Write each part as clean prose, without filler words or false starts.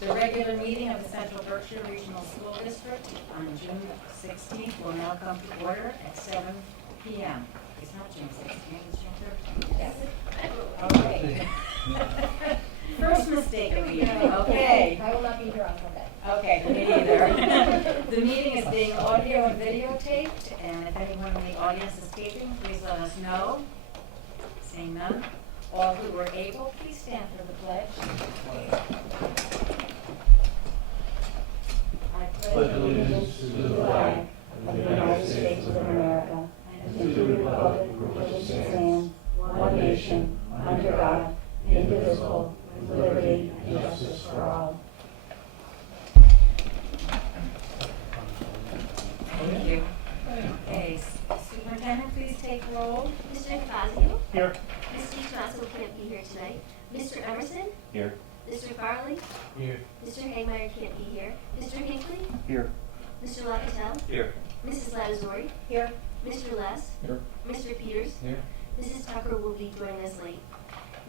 The regular meeting of the Central Berkshire Regional School District on June 16th will now come to order at 7 p.m. It's not June 16th, it's June 13th. Yes. Okay. First mistake of the evening, okay. I will not be here on Monday. Okay, me neither. The meeting is being audio and videotaped, and if anyone in the audience is taping, please let us know. Seeing none. All who were able, please stand for the pledge. I Pledge allegiance to the flag of the United States of America and to the republic for which it stands, one nation, under God, indivisible, with liberty and justice for all. Thank you. Okay, Superintendent, please take roll. Mr. Fazio? Here. Mrs. Tomaso can't be here tonight. Mr. Emerson? Here. Mr. Farley? Here. Mr. Hagmeyer can't be here. Mr. Hinckley? Here. Mr. Locatell? Here. Mrs. Latazori? Here. Mr. Les? Here. Mr. Peters? Here. Mrs. Tucker will be joining us late.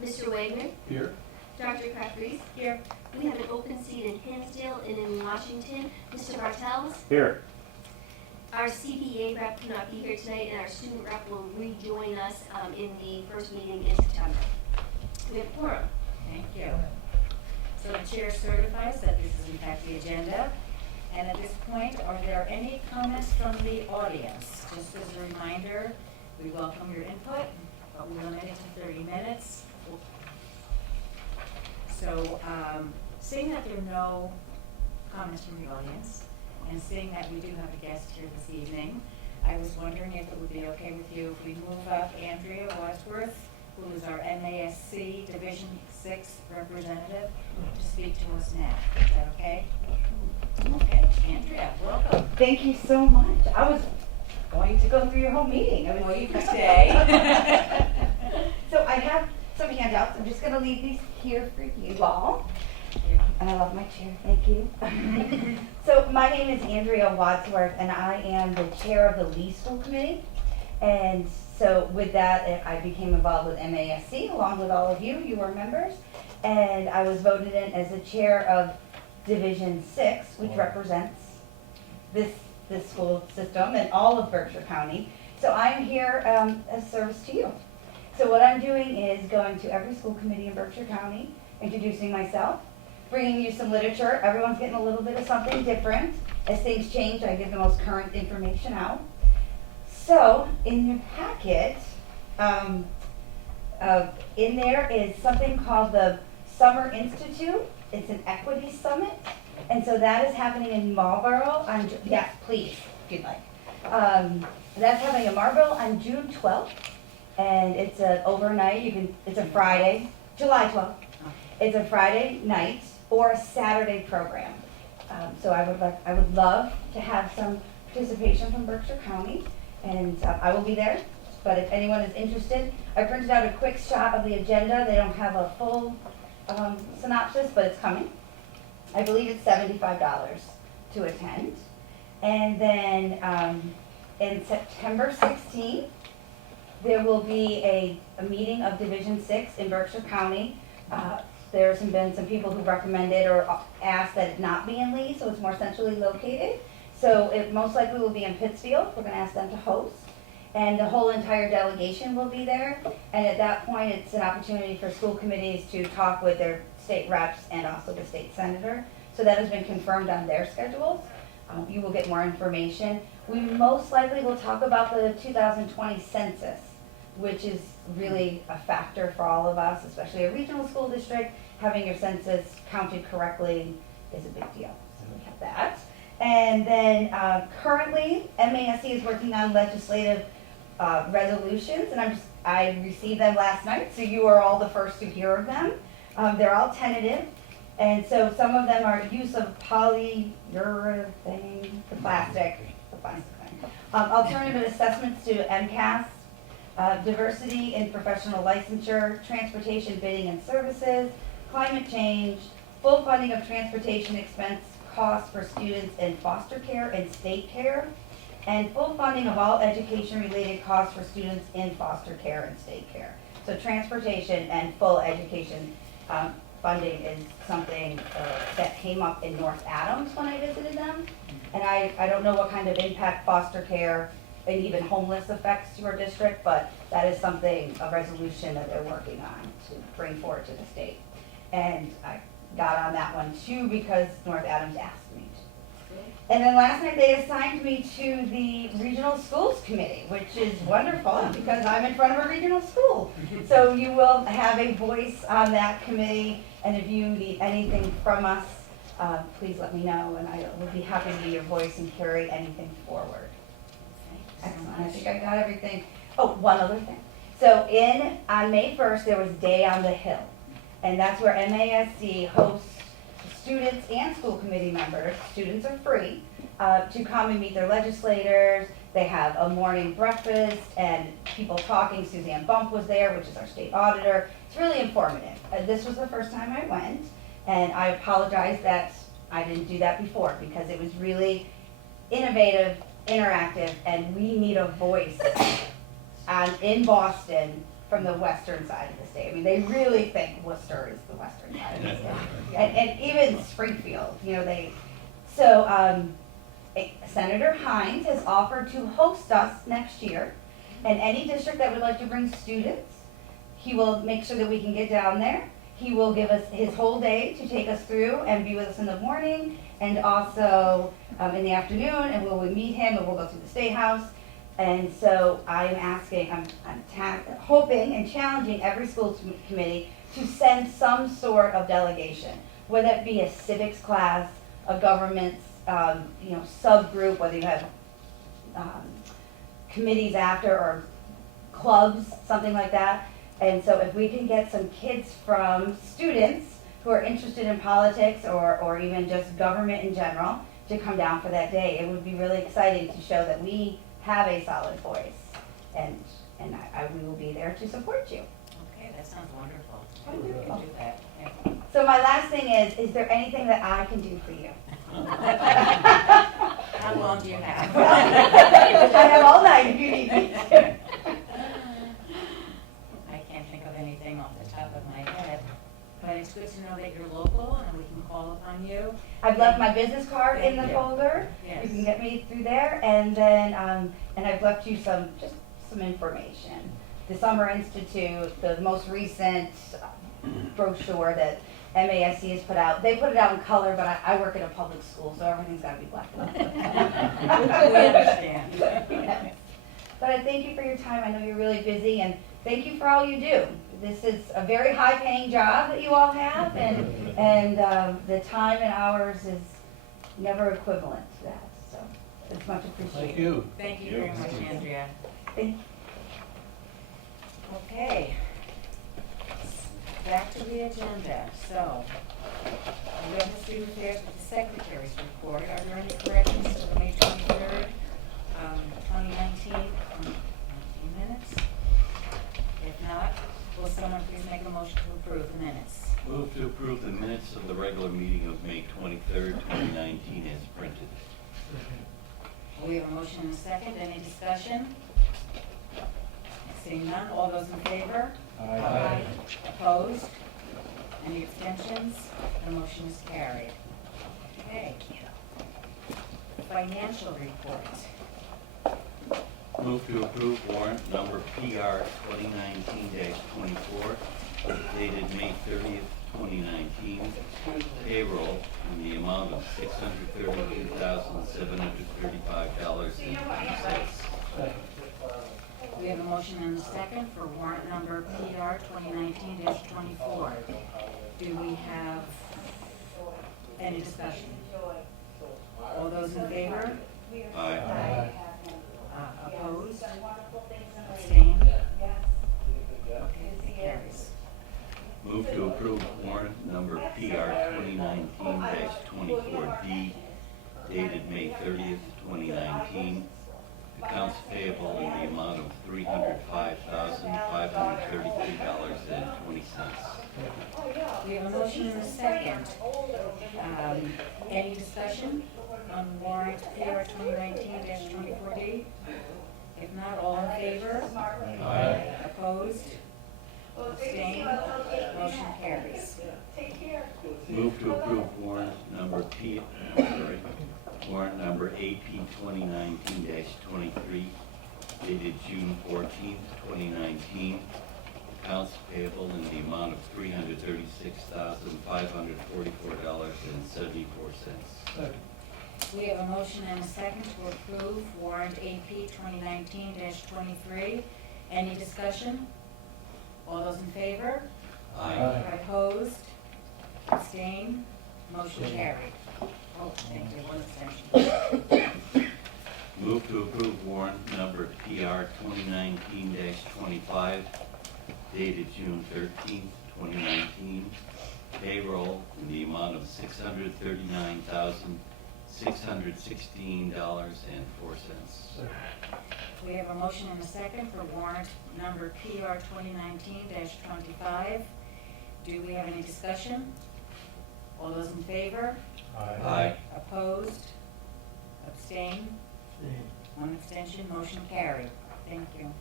Mr. Wagner? Here. Dr. Crafties? Here. We have an open seat in Hinsdale and in Washington. Mr. Bartels? Here. Our CBA rep cannot be here tonight, and our student rep will rejoin us in the first meeting in September. We have a quorum. Thank you. So the chair certifies that this is in fact the agenda. And at this point, are there any comments from the audience? Just as a reminder, we welcome your input, but we limit it to 30 minutes. So seeing that there are no comments from the audience, and seeing that we do have a guest here this evening, I was wondering if it would be okay with you if we move up Andrea Wadsworth, who is our MASC Division 6 representative, to speak to us now. Is that okay? Okay, Andrea, welcome. Thank you so much. I was going to go through your whole meeting. Well, you can stay. So I have some handouts. I'm just going to leave these here for you all. And I love my chair. Thank you. So my name is Andrea Wadsworth, and I am the chair of the Lee School Committee. And so with that, I became involved with MASC along with all of you. You were members. And I was voted in as the chair of Division 6, which represents this school system and all of Berkshire County. So I'm here as service to you. So what I'm doing is going to every school committee in Berkshire County, introducing myself, bringing you some literature. Everyone's getting a little bit of something different. As things change, I give the most current information out. So in your packet, in there is something called the Summer Institute. It's an equity summit. And so that is happening in Marlboro on, yes, please, if you'd like. That's happening in Marlboro on June 12th. And it's an overnight, it's a Friday, July 12th. It's a Friday night or a Saturday program. So I would love to have some participation from Berkshire County, and I will be there. But if anyone is interested, I printed out a quick shot of the agenda. They don't have a full synopsis, but it's coming. I believe it's $75 to attend. And then in September 16th, there will be a meeting of Division 6 in Berkshire County. There's been some people who recommended or asked that it not be in Lee, so it's more centrally located. So it most likely will be in Pittsfield. We're going to ask them to host. And the whole entire delegation will be there. And at that point, it's an opportunity for school committees to talk with their state reps and also the state senator. So that has been confirmed on their schedules. You will get more information. We most likely will talk about the 2020 census, which is really a factor for all of us, especially a regional school district. Having your census counted correctly is a big deal. So we have that. And then currently, MASC is working on legislative resolutions, and I received them last night, so you are all the first to hear of them. They're all tentative, and so some of them are use of polyurethane, the plastic thing. Alternative assessments to MCAS, diversity in professional licensure, transportation bidding and services, climate change, full funding of transportation expense costs for students in foster care and state care, and full funding of all education-related costs for students in foster care and state care. So transportation and full education funding is something that came up in North Adams when I visited them. And I don't know what kind of impact foster care and even homeless affects your district, but that is something, a resolution that they're working on to bring forward to the state. And I got on that one too because North Adams asked me to. And then last night they assigned me to the Regional Schools Committee, which is wonderful because I'm in front of a regional school. So you will have a voice on that committee, and if you need anything from us, please let me know, and I will be happy to be your voice and carry anything forward. Excellent, I think I got everything. Oh, one other thing. So on May 1st, there was Day on the Hill, and that's where MASC hosts students and school committee members. Students are free to come and meet their legislators. They have a morning breakfast and people talking. Suzanne Bump was there, which is our state auditor. It's really informative. This was the first time I went, and I apologize that I didn't do that before because it was really innovative, interactive, and we need a voice in Boston from the western side of the state. I mean, they really think Worcester is the western side of the state. And even Springfield, Senator Hines has offered to host us next year, and any district that would like to bring students, he will make sure that we can get down there. He will give us his whole day to take us through and be with us in the morning and also in the afternoon, and we'll meet him and we'll go through the State House. And so I'm hoping and challenging every school committee to send some sort of delegation, whether it be a civics class, a government subgroup, whether you have committees after or clubs, something like that. And so if we can get some kids from students who are interested in politics or even just government in general to come down for that day, it would be really exciting to show that we have a solid voice. And we will be there to support you. Okay, that sounds wonderful. Wonderful. We can do that. Yeah. So my last thing is there anything that I can do for you? How long do you have? I have all night if you need me to. I can't think of anything off the top of my head, but it's good to know that you're local and we can call upon you. I've left my business card in the Thank you. folder. Yes. You can get me through there, and then and I've left you some information. The Summer Institute, the most recent brochure that MASC has put out. They put it out in color, but I work in a public school, so everything's got to be black and white. We understand. Yes. But I thank you for your time. I know you're really busy, and thank you for all you do. This is a very high-paying job that you all have, and the time and hours is never equivalent to that. So it's much appreciated. Thank you. Thank you very much, Andrea. Thank you. Okay. Back to the agenda. So, we have the student affairs with the secretary's report. Are there any corrections to the May 23rd, 2019 minutes? If not, will someone please make a motion to approve the minutes? Move to approve the minutes of the regular meeting of May 23rd, 2019 as printed. We have a motion and a second. Any discussion? Seeing none, all those in favor? Aye. Opposed? Any abstentions? The motion is carried. Okay. Financial report. Move to approve warrant number PR 2019-24 dated May 30th, 2019. Payroll in the amount of $632,735.50. We have a motion and a second for warrant number PR 2019-24. Do we have any discussion? All those in favor? Aye. Opposed? Abstained? Okay, it carries. Move to approve warrant number PR 2019-24D dated May 30th, 2019. Accounts payable in the amount of $305,533.20. We have a motion and a second. Any discussion on warrant PR 2019-24D? If not, all in favor? Aye. Opposed? Abstain? Motion carries. Move to approve warrant number warrant number AP 2019-23, dated June 14th, 2019. Accounts payable in the amount of $336,544.74. We have a motion and a second to approve warrant AP 2019-23. Any discussion? All those in favor? Aye. Opposed? Abstained? Motion carried. Oh, thank you, one abstention. Move to approve warrant number PR 2019-25, dated June 13th, 2019. Payroll in the amount of $639,616.04. We have a motion and a second for warrant number PR 2019-25. Do we have any discussion? All those in favor? Aye. Opposed? Abstained? One abstention, motion carried. Thank you.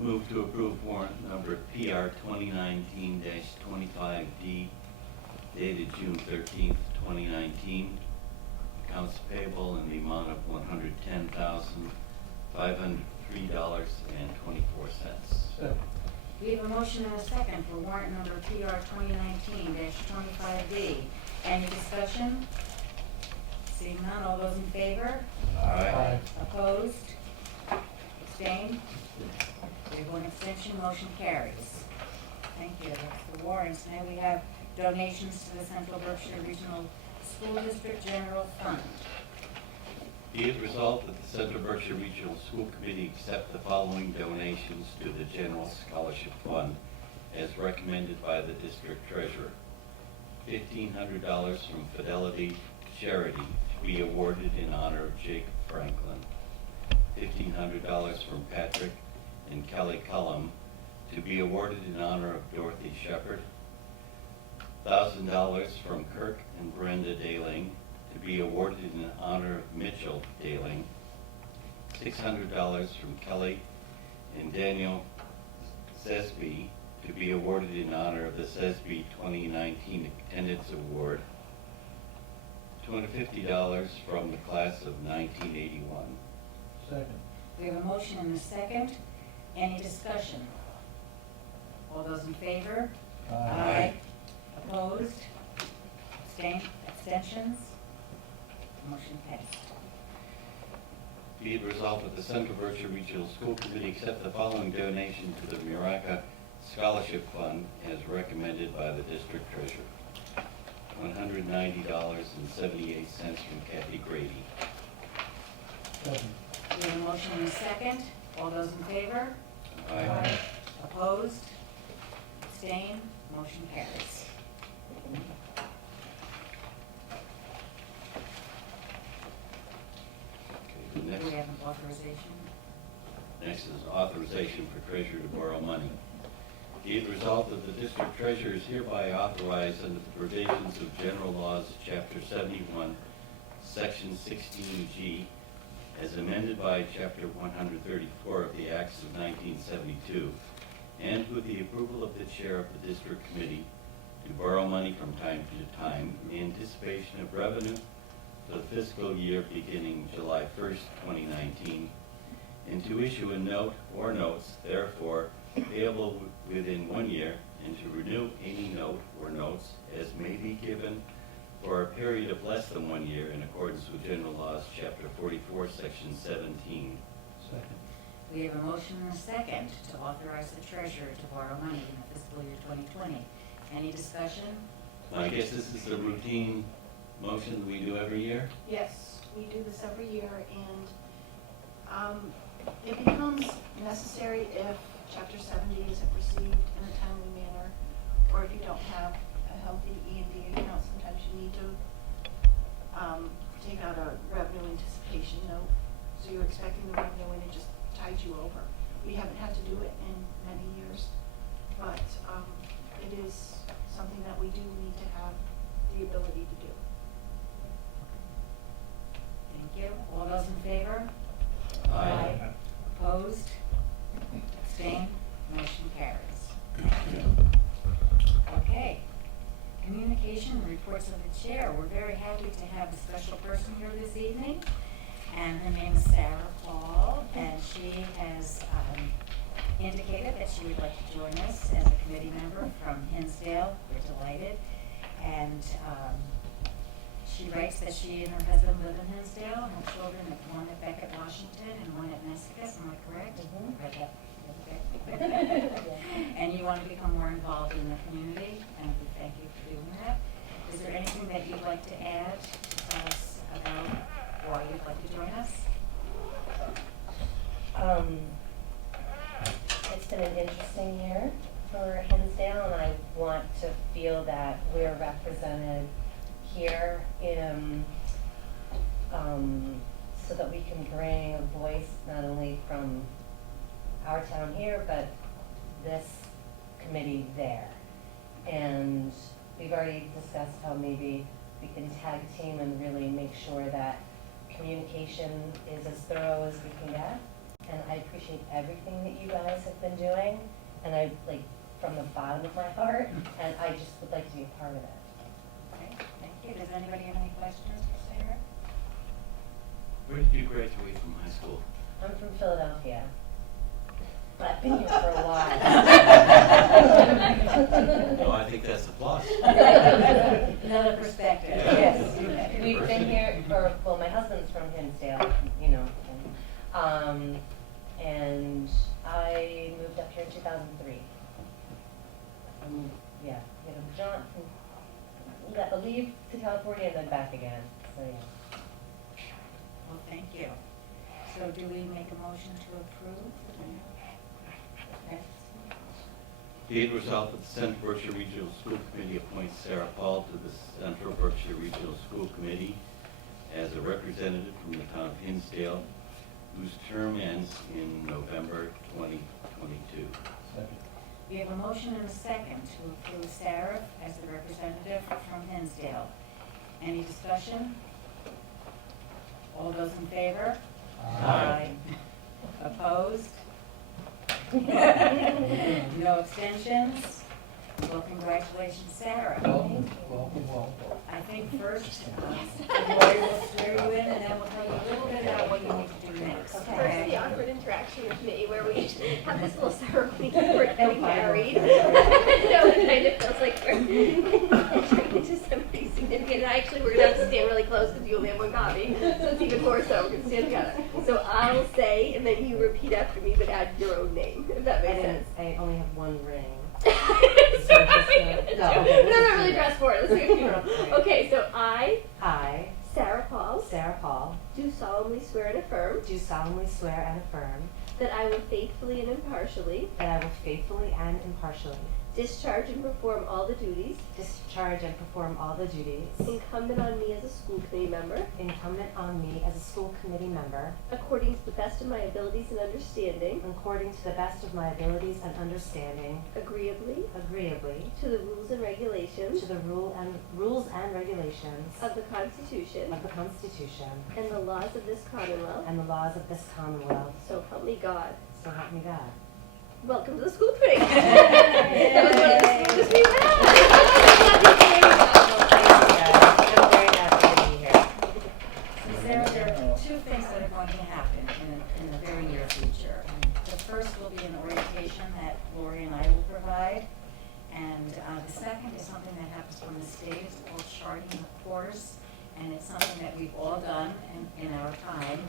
Move to approve warrant number PR 2019-25D, dated June 13th, 2019. Accounts payable in the amount of $110,503.24. We have a motion and a second for warrant number PR 2019-25D. Any discussion? Seeing none, all those in favor? Aye. Opposed? Abstained? We have one abstention, motion carries. Thank you, that's the warrants. Now we have donations to the Central Berkshire Regional School District General Fund. Be it resolved that the Central Berkshire Regional School Committee accept the following donations to the General Scholarship Fund as recommended by the District Treasurer. $1,500 from Fidelity Charity to be awarded in honor of Jacob Franklin. $1,500 from Patrick and Kelly Cullum to be awarded in honor of Dorothy Shepard. $1,000 from Kirk and Brenda Daling to be awarded in honor of Mitchell Daling. $600 from Kelly and Daniel Sesby to be awarded in honor of the Sesby 2019 Attendance Award. $250 from the class of 1981. Second. We have a motion and a second. Any discussion? All those in favor? Aye. Opposed? Abstained? Abstentions? Motion passed. Be it resolved that the Central Berkshire Regional School Committee accept the following donation to the Miraca Scholarship Fund as recommended by the District Treasurer. $190.78 from Kathy Grady. Second. We have a motion and a second. All those in favor? Aye. Opposed? Abstained? Motion carries. Okay, Do the we have an authorization? next is authorization for treasurer to borrow money. Be it resolved that the District Treasurer is hereby authorized under the provisions of General Laws, Chapter 71, Section 16G, as amended by Chapter 134 of the Acts of 1972, and with the approval of the Chair of the District Committee, to borrow money from time to time in anticipation of revenue for the fiscal year beginning July 1st, 2019, and to issue a note or notes, therefore, payable within 1 year, and to renew any note or notes as may be given for a period of less than 1 year in accordance with General Laws, Chapter 44, Section 17. Second. We have a motion and a second to authorize the treasurer to borrow money in the fiscal year 2020. Any discussion? I guess this is a routine motion we do every year? Yes, we do this every year, and it becomes necessary if Chapter 70 isn't received in a timely manner, or if you don't have a healthy E&D account. Sometimes you need to take out a revenue anticipation note, so you're expecting the revenue and it just tides you over. We haven't had to do it in many years, but it is something that we do need to have the ability to do. Thank you. All those in favor? Aye. Opposed? Abstained? Motion carries. of the chair. We're very happy to have a special person here this evening, and her name is Sarah Paul, and she has indicated that she would like to join us as a committee member from Hinsdale. We're delighted. And she writes that she and her husband live in Hinsdale, and her children have one at Beckett, Washington, and one at Nesicus. Am I correct? Read that. Okay. And you want to become more involved in the community, and we thank you for doing that. Is there anything that you'd like to add to tell us about why you'd like to join us? It's been an interesting year for Hinsdale, and I want to feel that we're represented here so that we can bring a voice not only from our town here, but this committee there. And we've already discussed how maybe we can tag team and really make sure that communication is as thorough as we can get. And I appreciate everything that you guys have been doing, and I, like, from the bottom of my heart, and I just would like to be a part of it. Okay, thank you. Does anybody have any questions for Sarah? Where did you graduate from high school? I'm from Philadelphia, but I've been here for a while. No, I think that's a plus. Another perspective. Yes. Yes. We've been here for, well, my husband's from Hinsdale, you know, and I moved up here in 2003. Yeah, you know, John, got to leave to California and then back again, so yeah. Well, thank you. So do we make a motion to approve? Okay. Be it resolved that the Central Berkshire Regional School Committee appoints Sarah Paul to the Central Berkshire Regional School Committee as a representative from the town of Hinsdale, whose term ends in November 2022. Second. We have a motion and a second to approve Sarah as the representative from Hinsdale. Any discussion? All those in favor? Aye. Opposed? No abstentions? Well, congratulations, Sarah. Welcome, welcome, welcome. I think first, Lori will swear you in, and then we'll tell you a little bit about what you need to do next. First, the awkward interaction with me where we have this little ceremony before getting married. No, it kind of feels like we're entering into something significant. And actually, we're going to have to stand really close because you only have one copy. So it's even more so. We're going to stand together. So I'll say, and then you repeat after me, but add your own name, if that makes sense. I only have one ring. No, not really dressed for it. Let's take a funeral. Okay, so I, Sarah Paul, do solemnly swear and affirm Do solemnly swear and affirm that I will faithfully and impartially that I will faithfully and impartially discharge and perform all the duties discharge and perform all the duties incumbent on me as a school committee member incumbent on me as a school committee member according to the best of my abilities and understanding, according to the best of my abilities and understanding, agreeably agreeably to the rules and regulations to the rules and regulations of the Constitution of the Constitution and the laws of this Commonwealth. and the laws of this Commonwealth. So help me God. So help me God. Welcome to the school committee. That was one of the smoothest we've I'm very happy to be here. So Sarah, there are two things that are going to happen in the very near future. The first will be an orientation that Lori and I will provide. And the second is something that happens from the state. It's called charting the course. And it's something that we've all done in our time.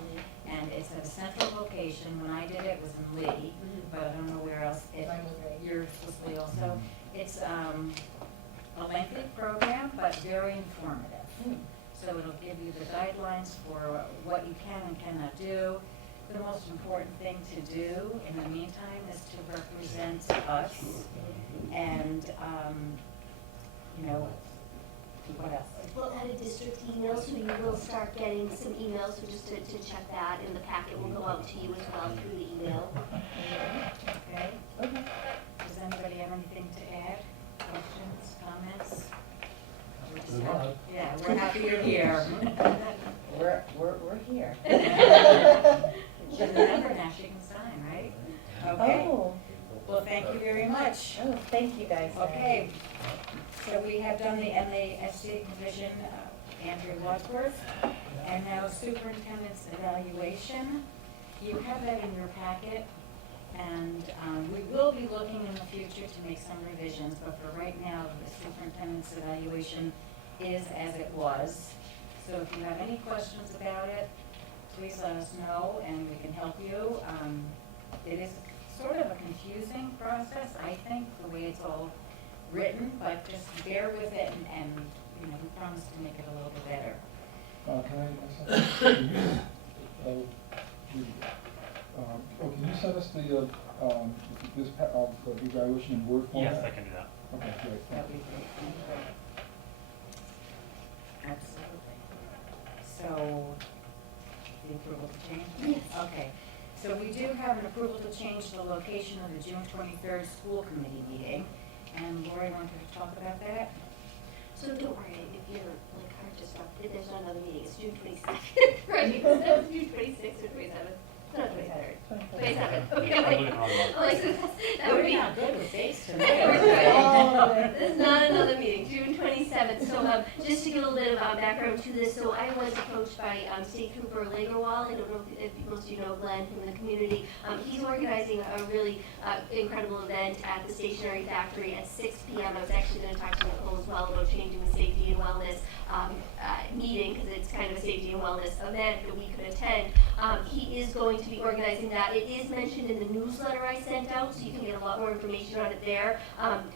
And it's at a central location. When I did it, it was in Lee, but I don't know where else. You're supposed to be also. It's a lengthy program, but very informative. So it'll give you the guidelines for what you can and cannot do. The most important thing to do in the meantime is to represent us and, what else? We'll add a district email, so you will start getting some emails, so just to check that, and the packet will go out to you as well through the email. Okay? Does anybody have anything to add? Questions, comments? Good luck. Yeah, we're happy you're here. We're here. Remember now, she can sign, right? Okay. Oh, Well, thank you very much. thank you guys. Okay. So we have done the MASC position, Andrew Wadsworth, and now superintendent's evaluation. You have that in your packet, and we will be looking in the future to make some revisions, but for right now, the superintendent's evaluation is as it was. So if you have any questions about it, please let us know and we can help you. It is sort of a confusing process, I think, the way it's all written, but just bear with it and you know, we promise to make it a little bit better. Can I ask something? Can you send us the evaluation in Word format? Yes, I can do that. Okay, great. That'd be great. Absolutely. So, the approval to change? Yes. Okay. So we do have an approval to change the location of the June 23rd school committee meeting. And Lori wanted to talk about that? So don't worry, if you're like hard to stop, there's not another meeting, it's June 22nd, right? Because that was June 26th or 27th, it's not 23rd, 27th, okay. I'm looking at the wrong one. I'm like, that would be. not good with dates This tonight. is not another meeting, June 27th. So just to give a little bit of background to this, so I was approached by State Trooper Lagerwall. I don't know if most of you know Glenn from the community. He's organizing a really incredible event at the Stationery Factory at 6 p.m. I was actually going to talk to Nicole as well about changing the safety and wellness meeting, because it's kind of a safety and wellness event that we could attend. He is going to be organizing that. It is mentioned in the newsletter I sent out, so you can get a lot more information on it there.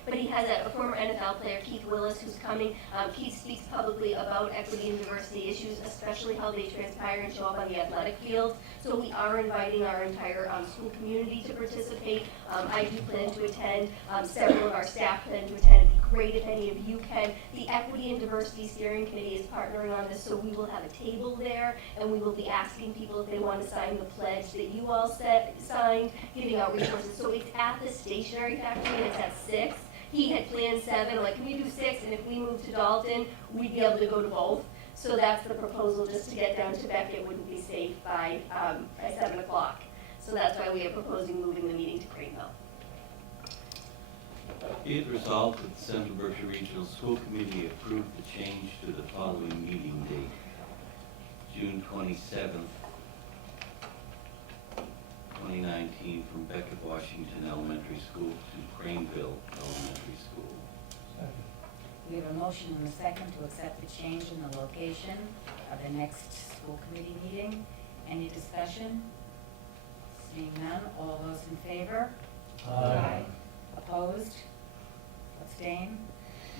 But he has a former NFL player, Keith Willis, who's coming. Keith speaks publicly about equity and diversity issues, especially how they transpire and show up on the athletic field. So we are inviting our entire school community to participate. I do plan to attend. Several of our staff plan to attend. It'd be great if any of you can. The Equity and Diversity Steering Committee is partnering on this, so we will have a table there, and we will be asking people if they want to sign the pledge that you all signed, giving out resources. So it's at the Stationery Factory, and it's at 6. He had planned 7. I'm like, can we do 6? And if we move to Dalton, we'd be able to go to both. So that's the proposal, just to get down to Beckett wouldn't be safe by 7 o'clock. So that's why we are proposing moving the meeting to Greenville. Be it resolved that the Central Berkshire Regional School Committee approved the change to the following meeting date, June 27th, 2019, from Beckett Washington Elementary School to Craneville Elementary School. We have a motion and a second to accept the change in the location of the next school committee meeting. Any discussion? Seeing none, all those in favor? Aye. Opposed? Abstain?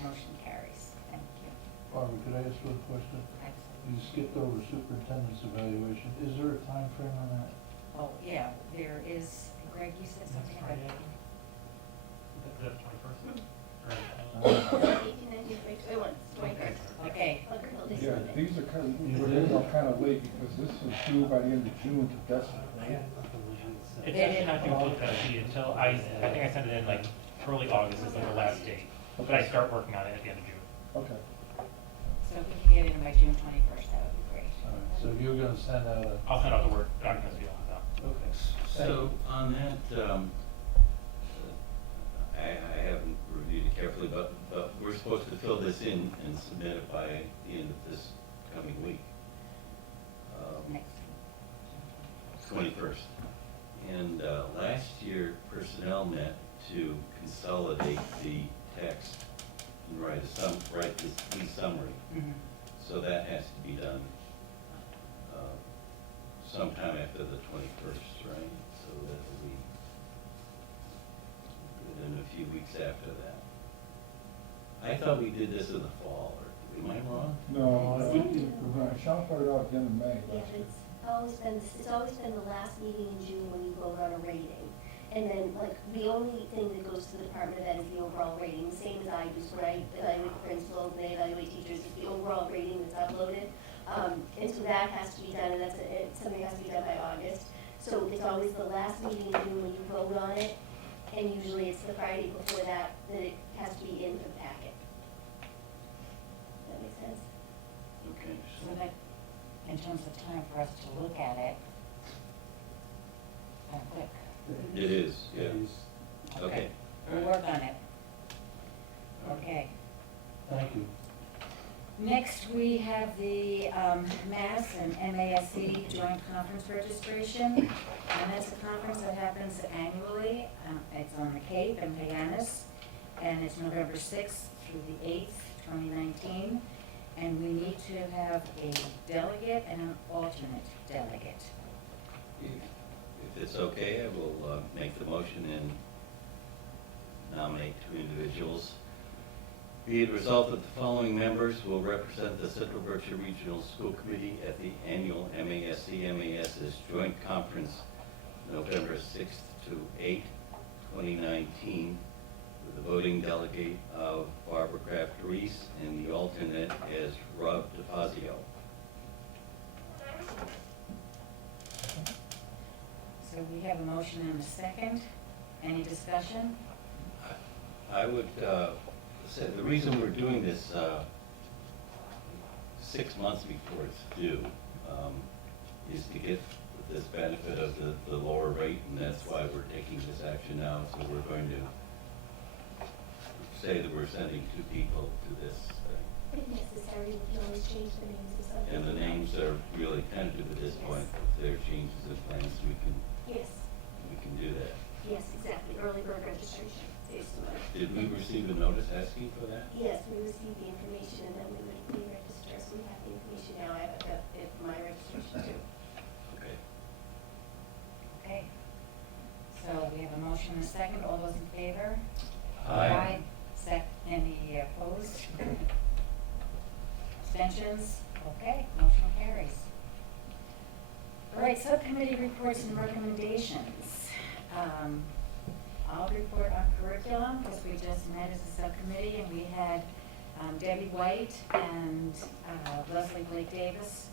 Motion carries. Thank you. Barbara, could I ask one question? Excellent. You skipped over superintendent's evaluation. Is there a time frame on that? Oh, yeah, there is, Greg, you said something about it. The 21st? Or, 18, 19, 20, 21, 21st. Okay, Bunker Hill this Yeah, Sunday. these are kind of, these are kind of late because this is due by the end of June to Desmond, right? It's actually not due until until I think I sent it in like early August is like the last date. But I start working on it at the end of June. Okay. so if we can get it in by June 21st, that would be great. All right, so you're gonna send out a. I'll send out the Word documents beyond that. Okay. So on that, I haven't reviewed it carefully, but we're supposed to fill this in and submit it by the end of this coming week, Next. 21st. And last year, personnel met to consolidate the text and write the summary. Mhm. So that has to be done sometime after the 21st, right? So that'll be within a few weeks after that. I thought we did this in the fall, or am I wrong? No, Sean started out at the end of May Yeah, last year. it's always been the last meeting in June when you vote on a rating. And then, like, the only thing that goes to the Department of Ed is the overall rating, the same as I do. So when I evaluate the principals and they evaluate teachers, it's the overall rating that's uploaded. And so that has to be done, and something has to be done by August. So it's always the last meeting in June when you vote on it, and usually it's the Friday before that it has to be in the packet. Does that make sense? Okay. So that, in terms of time for us to look at it, kind of quick. It is, yeah. Okay. We'll work on it. Okay. Thank you. Next, we have the MAS and MASC joint conference registration. And that's a conference that happens annually. It's on the Cape in Hyannis, and it's November 6th through the 8th, 2019. And we need to have a delegate and an alternate delegate. If it's okay, I will make the motion and nominate 2 individuals. Be it resolved that the following members will represent the Central Berkshire Regional School Committee at the annual MASC-MAS's Joint Conference, November 6th to 8th, 2019, with a voting delegate of Barbara Kraft Reese and the alternate as Rob DeFazio. So we have a motion and a second. Any discussion? I would say the reason we're doing this 6 months before it's due is to get this benefit of the lower rate, and that's why we're taking this action now. So we're going to say that we're sending 2 people to this thing. If necessary, we can always change the names of some. And the names are really tentative at this point. If there are changes in plans, we Yes, can do that. yes, exactly, early bird registration. Did we receive a notice asking for that? Yes, we received the information and then we would re-register, so we have the information now, I have got it, my registration too. Okay. Okay. So we have a motion and a second. All those in favor? Aye. Any opposed? Abstentions? Okay, motion carries. All right, subcommittee reports and recommendations. I'll report on curriculum because we just met as a subcommittee and we had Debbie White and Leslie Blake Davis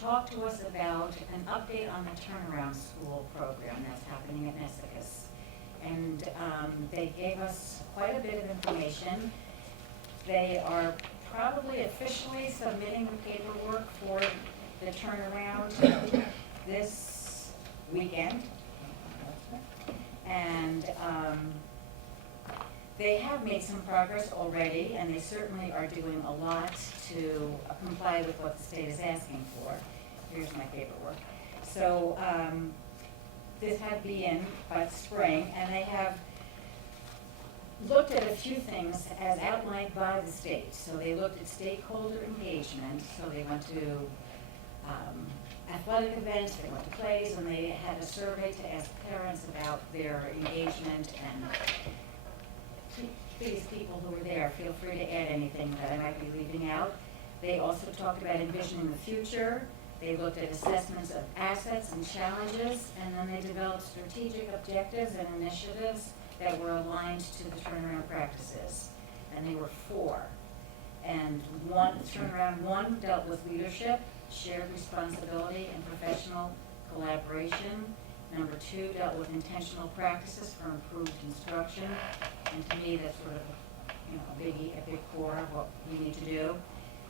talk to us about an update on the turnaround school program that's happening at Nesicus. And they gave us quite a bit of information. They are probably officially submitting the paperwork for the turnaround this weekend. And they have made some progress already, and they certainly are doing a lot to comply with what the state is asking for. Here's my paperwork. So this had to be in by the spring, and they have looked at a few things as outlined by the state. So they looked at stakeholder engagement, so they went to athletic events, they went to plays, and they had a survey to ask parents about their engagement. And please, people who were there, feel free to add anything that I might be leaving out. They also talked about envisioning the future. They looked at assessments of assets and challenges, and then they developed strategic objectives and initiatives that were aligned to the turnaround practices. And they were 4. And turnaround one dealt with leadership, shared responsibility, and professional collaboration. Number 2 dealt with intentional practices for improved instruction. And to me, that's sort of a big core of what we need to do.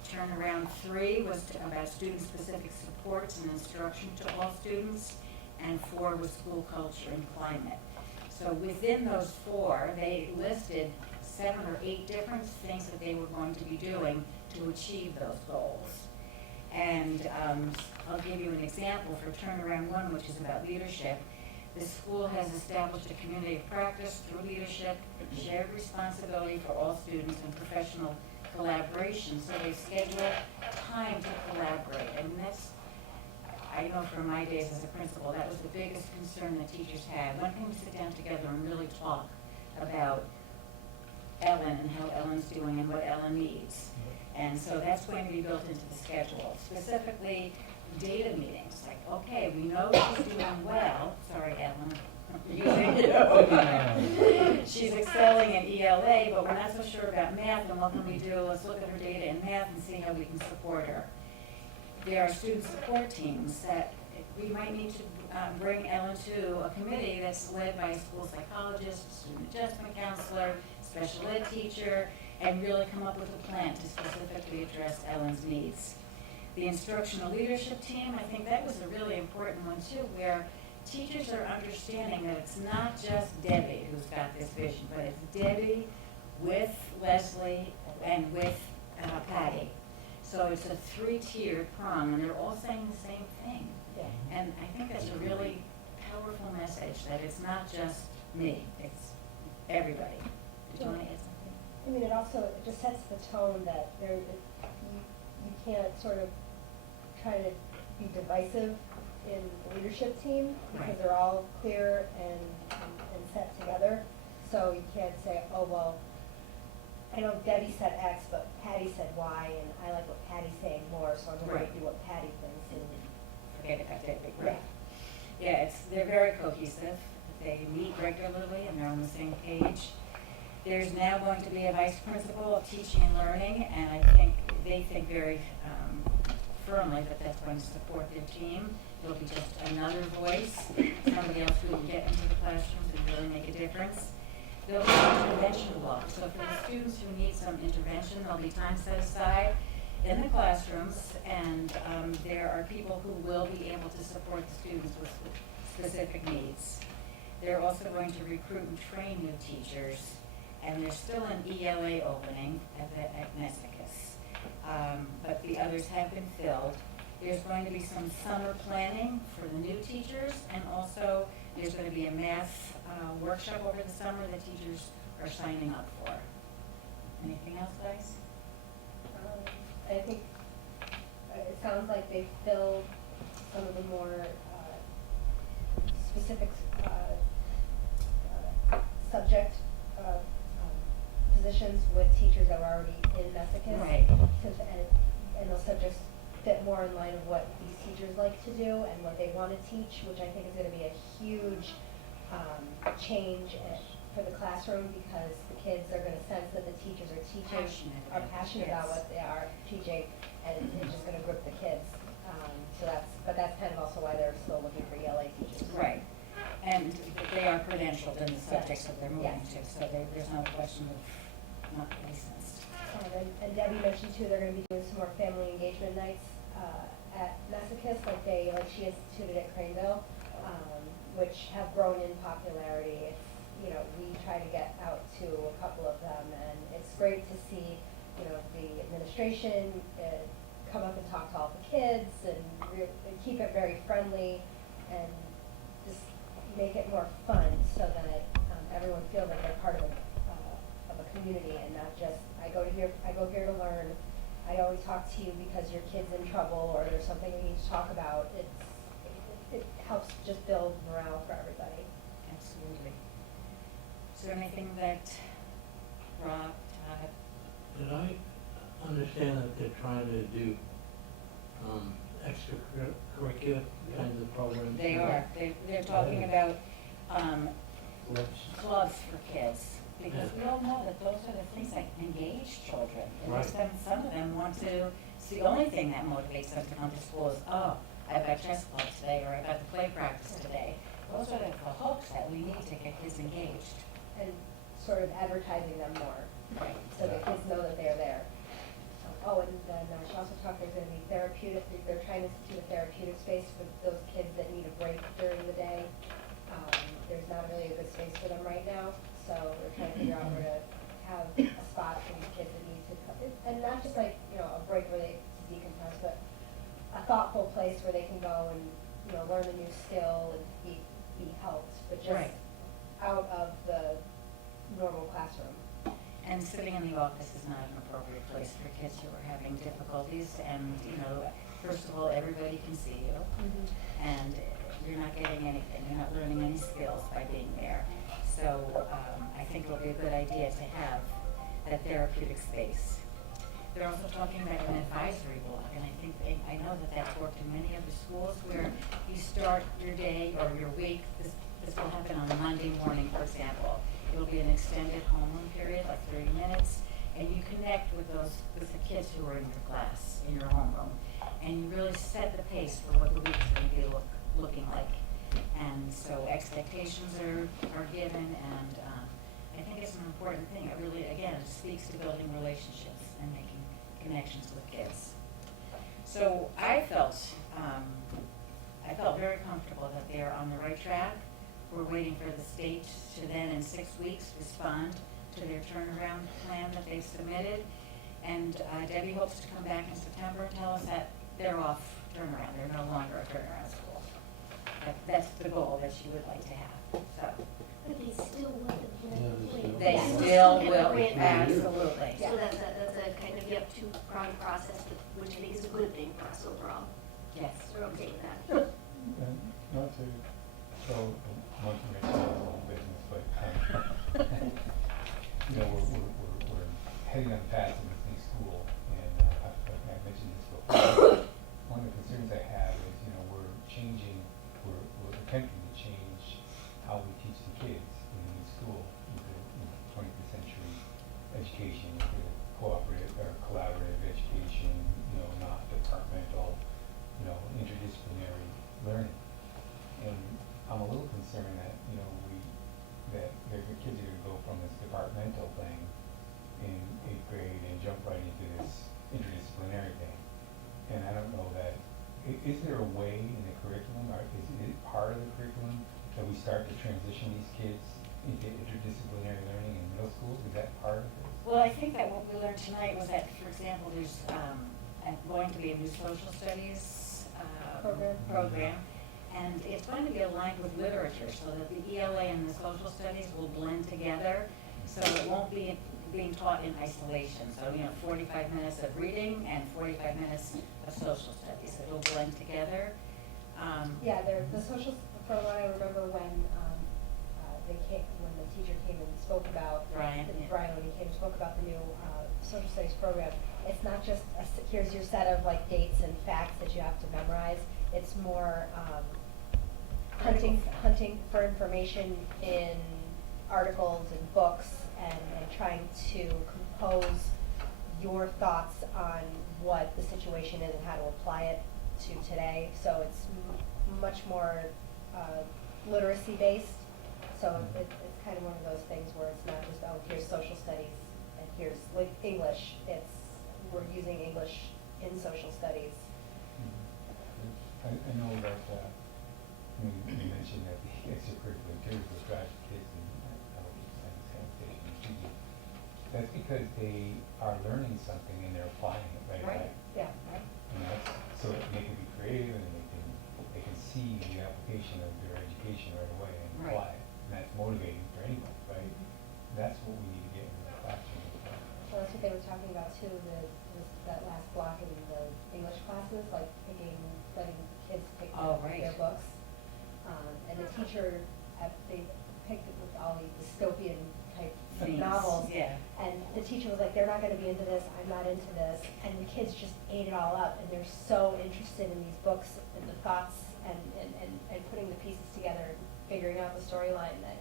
Turnaround 3 was about student-specific supports and instruction to all students. And 4 was school culture and climate. So within those 4, they listed 7 or 8 different things that they were going to be doing to achieve those goals. And I'll give you an example for turnaround 1, which is about leadership. The school has established a community of practice through leadership, shared responsibility for all students, and professional collaboration. So they schedule time to collaborate. And that's, I know from my days as a principal, that was the biggest concern that teachers had. When can we sit down together and really talk about Ellen and how Ellen's doing and what Ellen needs? And so that's going to be built into the schedule. Specifically, data meetings, like, okay, we know she's doing well. Sorry, Ellen, using you. She's excelling in ELA, but we're not so sure about math, and what can we do? Let's look at her data in math and see how we can support her. There are student support teams that we might need to bring Ellen to a committee that's led by a school psychologist, student adjustment counselor, special ed teacher, and really come up with a plan to specifically address Ellen's needs. The instructional leadership team, I think that was a really important one too, where teachers are understanding that it's not just Debbie who's got this vision, but it's Debbie with Leslie and with Patty. So it's a 3-tiered prom, and they're all saying the same thing. Yeah. And I think that's a really powerful message, that it's not just me, it's everybody. Did you want to add something? I mean, it just sets the tone that you can't sort of try to be divisive in the leadership team, because Right. they're all clear and set together. So you can't say, oh, well, I know Debbie said X, but Patty said Y, and I like what Patty's saying more, so I'm gonna Right. do what Patty thinks. And Forget about that big Yeah. group. Yeah, they're very cohesive, they meet regularly and they're on the same page. There's now going to be a vice principal of teaching and learning, and I think they think very firmly that that's going to support their team. It'll be just another voice, somebody else who can get into the classrooms and really make a difference. There'll be an intervention block, so for the students who need some intervention, there'll be time set aside in the classrooms, and there are people who will be able to support the students with specific needs. They're also going to recruit and train new teachers, and there's still an ELA opening at Nesicus, but the others have been filled. There's going to be some summer planning for the new teachers, and also there's going to be a math workshop over the summer that teachers are signing up for. Anything else, guys? I think it sounds like they filled some of the more specific subject positions with teachers that were already in Nesicus. Right. And those subjects fit more in line of what these teachers like to do and what they want to teach, which I think is going to be a huge change for the classroom, because the kids are going to sense that the teachers are teaching, are passionate about what they are teaching, and it's just going to grip the kids. But that's kind of also why they're still looking for ELA teachers. Right, and they are credentialed in the subjects that they're moving to, Yes. so there's no question of not licensed. And Debbie mentioned too, they're going to be doing some more family engagement nights at Nesicus, like she instituted at Craneville, which have grown in popularity. It's, we try to get out to a couple of them, and it's great to see, the administration come up and talk to all the kids and keep it very friendly and just make it more fun, so that everyone feels like they're part of a community, and not just, I go here to learn. I always talk to you because your kid's in trouble or there's something we need to talk about. It helps just build morale for everybody. Absolutely. Is there anything that Rob, Todd? Did I understand that they're trying to do extracurricular kinds of programs? They are, they're talking about Let's, clubs for kids, because we all know that those are the things that engage children. It makes them, some of them want to, it's the only thing that motivates them to come to school is, oh, I've got chess club today, or I've got the play practice today. Those are the hooks that we need to get kids engaged. And sort of advertising them more, Right. so the kids know that they're there. Oh, and then she also talked, there's going to be therapeutic, they're trying to institute a therapeutic space for those kids that need a break during the day. There's not really a good space for them right now, so we're trying to figure out where to have a spot for these kids that need to come, and not just like, a break where they decompress, but a thoughtful place where they can go and, learn a new skill and be helped, but just Right. out of the normal classroom. And sitting in the office is not an appropriate place for kids who are having difficulties, and, first of all, everybody can see you, and you're not getting anything, you're not learning any skills by being there. So I think it'll be a good idea to have that therapeutic space. They're also talking about an advisory block, and I know that that's worked in many of the schools where you start your day or your week, this will happen on a Monday morning, for example. It'll be an extended homeroom period, like 30 minutes, and you connect with the kids who are in your class, in your homeroom, and you really set the pace for what the week's going to be looking like. And so expectations are given, and I think it's an important thing. It really, again, it speaks to building relationships and making connections with kids. So I felt very comfortable that they're on the right track. We're waiting for the state to then, in 6 weeks, respond to their turnaround plan that they've submitted. And Debbie hopes to come back in September and tell us that they're off turnaround, they're no longer a turnaround school. That's the goal that she would like to have, so. But they still will. They still will, absolutely. So that's a kind of, yep, two-pronged process, which I think is a good thing for us overall. Yes. We're okay with that. And not to throw a monkey wrench in our own business, but, you know, we're heading on the path to this new school, and I've mentioned this before. One of the concerns I have is, you know, we're attempting to change how we teach the kids in the new school, into 21st century education, into cooperative or collaborative education, you know, not departmental, you know, interdisciplinary learning. And I'm a little concerned that, you know, that the kids are gonna go from this departmental thing in 8th grade and jump right into this interdisciplinary thing. And I don't know that, is there a way in the curriculum, or is it part of the curriculum that we start to transition these kids into interdisciplinary learning in middle school? Is that part of it? Well, I think that what we learned tonight was that, for example, there's going to be a new social studies program, and it's going to be aligned with literature, so that the ELA and the social studies will blend together, so it won't be being taught in isolation. So, you know, 45 minutes of reading and 45 minutes of social studies. It'll blend together. Yeah, the social, from what I remember when when the teacher came and spoke about, Brian, Brian, when he came and spoke about the new social studies program, it's not just, here's your set of like dates and facts that you have to memorize. It's more hunting for information in articles and books, and trying to compose your thoughts on what the situation is and how to apply it to today. So it's much more literacy based. So it's kind of one of those things where it's not just, oh, here's social studies and here's like English. We're using English in social studies. I know that, you mentioned that the extracurricular activities will drive the kids in, sanitation and TV. That's because they are learning something and they're applying it right away. Yeah. And so they can be creative, and they can see the application of their education right away and apply it. And that's motivating for anyone, right? That's what we need to get in the classroom. Well, that's what they were talking about too, that last block in the English classes, like letting kids pick their books. And the teacher, they picked it with all these dystopian type novels. Yeah. And the teacher was like, they're not gonna be into this, I'm not into this. And the kids just ate it all up, and they're so interested in these books and the thoughts and putting the pieces together, and figuring out the storyline that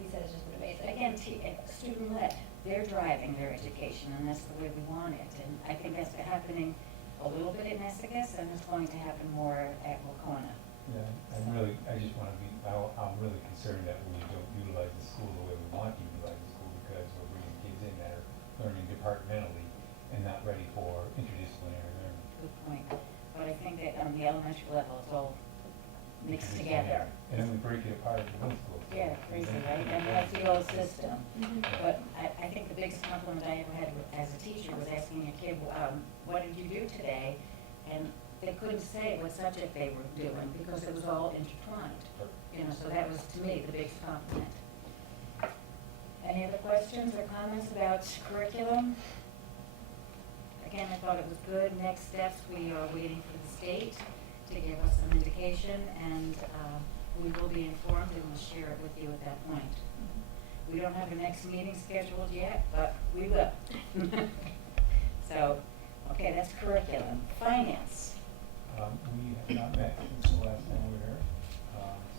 he said has just been amazing. Again, student-led, they're driving their education, and that's the way we want it. And I think that's happening a little bit at Nessus, and it's going to happen more at Wacona. Yeah, I'm really concerned that we don't utilize the school the way we want to utilize the school, because we're bringing kids in that are learning departmentally and not ready for interdisciplinary learning. Good point. But I think that on the elementary level, it's all mixed together. And then we break it apart at the middle school. Yeah, crazy, right? And that's the old system. But I think the biggest compliment I ever had as a teacher was asking a kid, what did you do today? And they couldn't say what subject they were doing because it was all intertwined. You know, so that was, to me, the biggest compliment. Any other questions or comments about curriculum? Again, I thought it was good. Next steps, we are waiting for the state to give us some indication, and we will be informed and we'll share it with you at that point. We don't have a next meeting scheduled yet, but we will. So, okay, that's curriculum. Finance. We have not met since the last time we were here,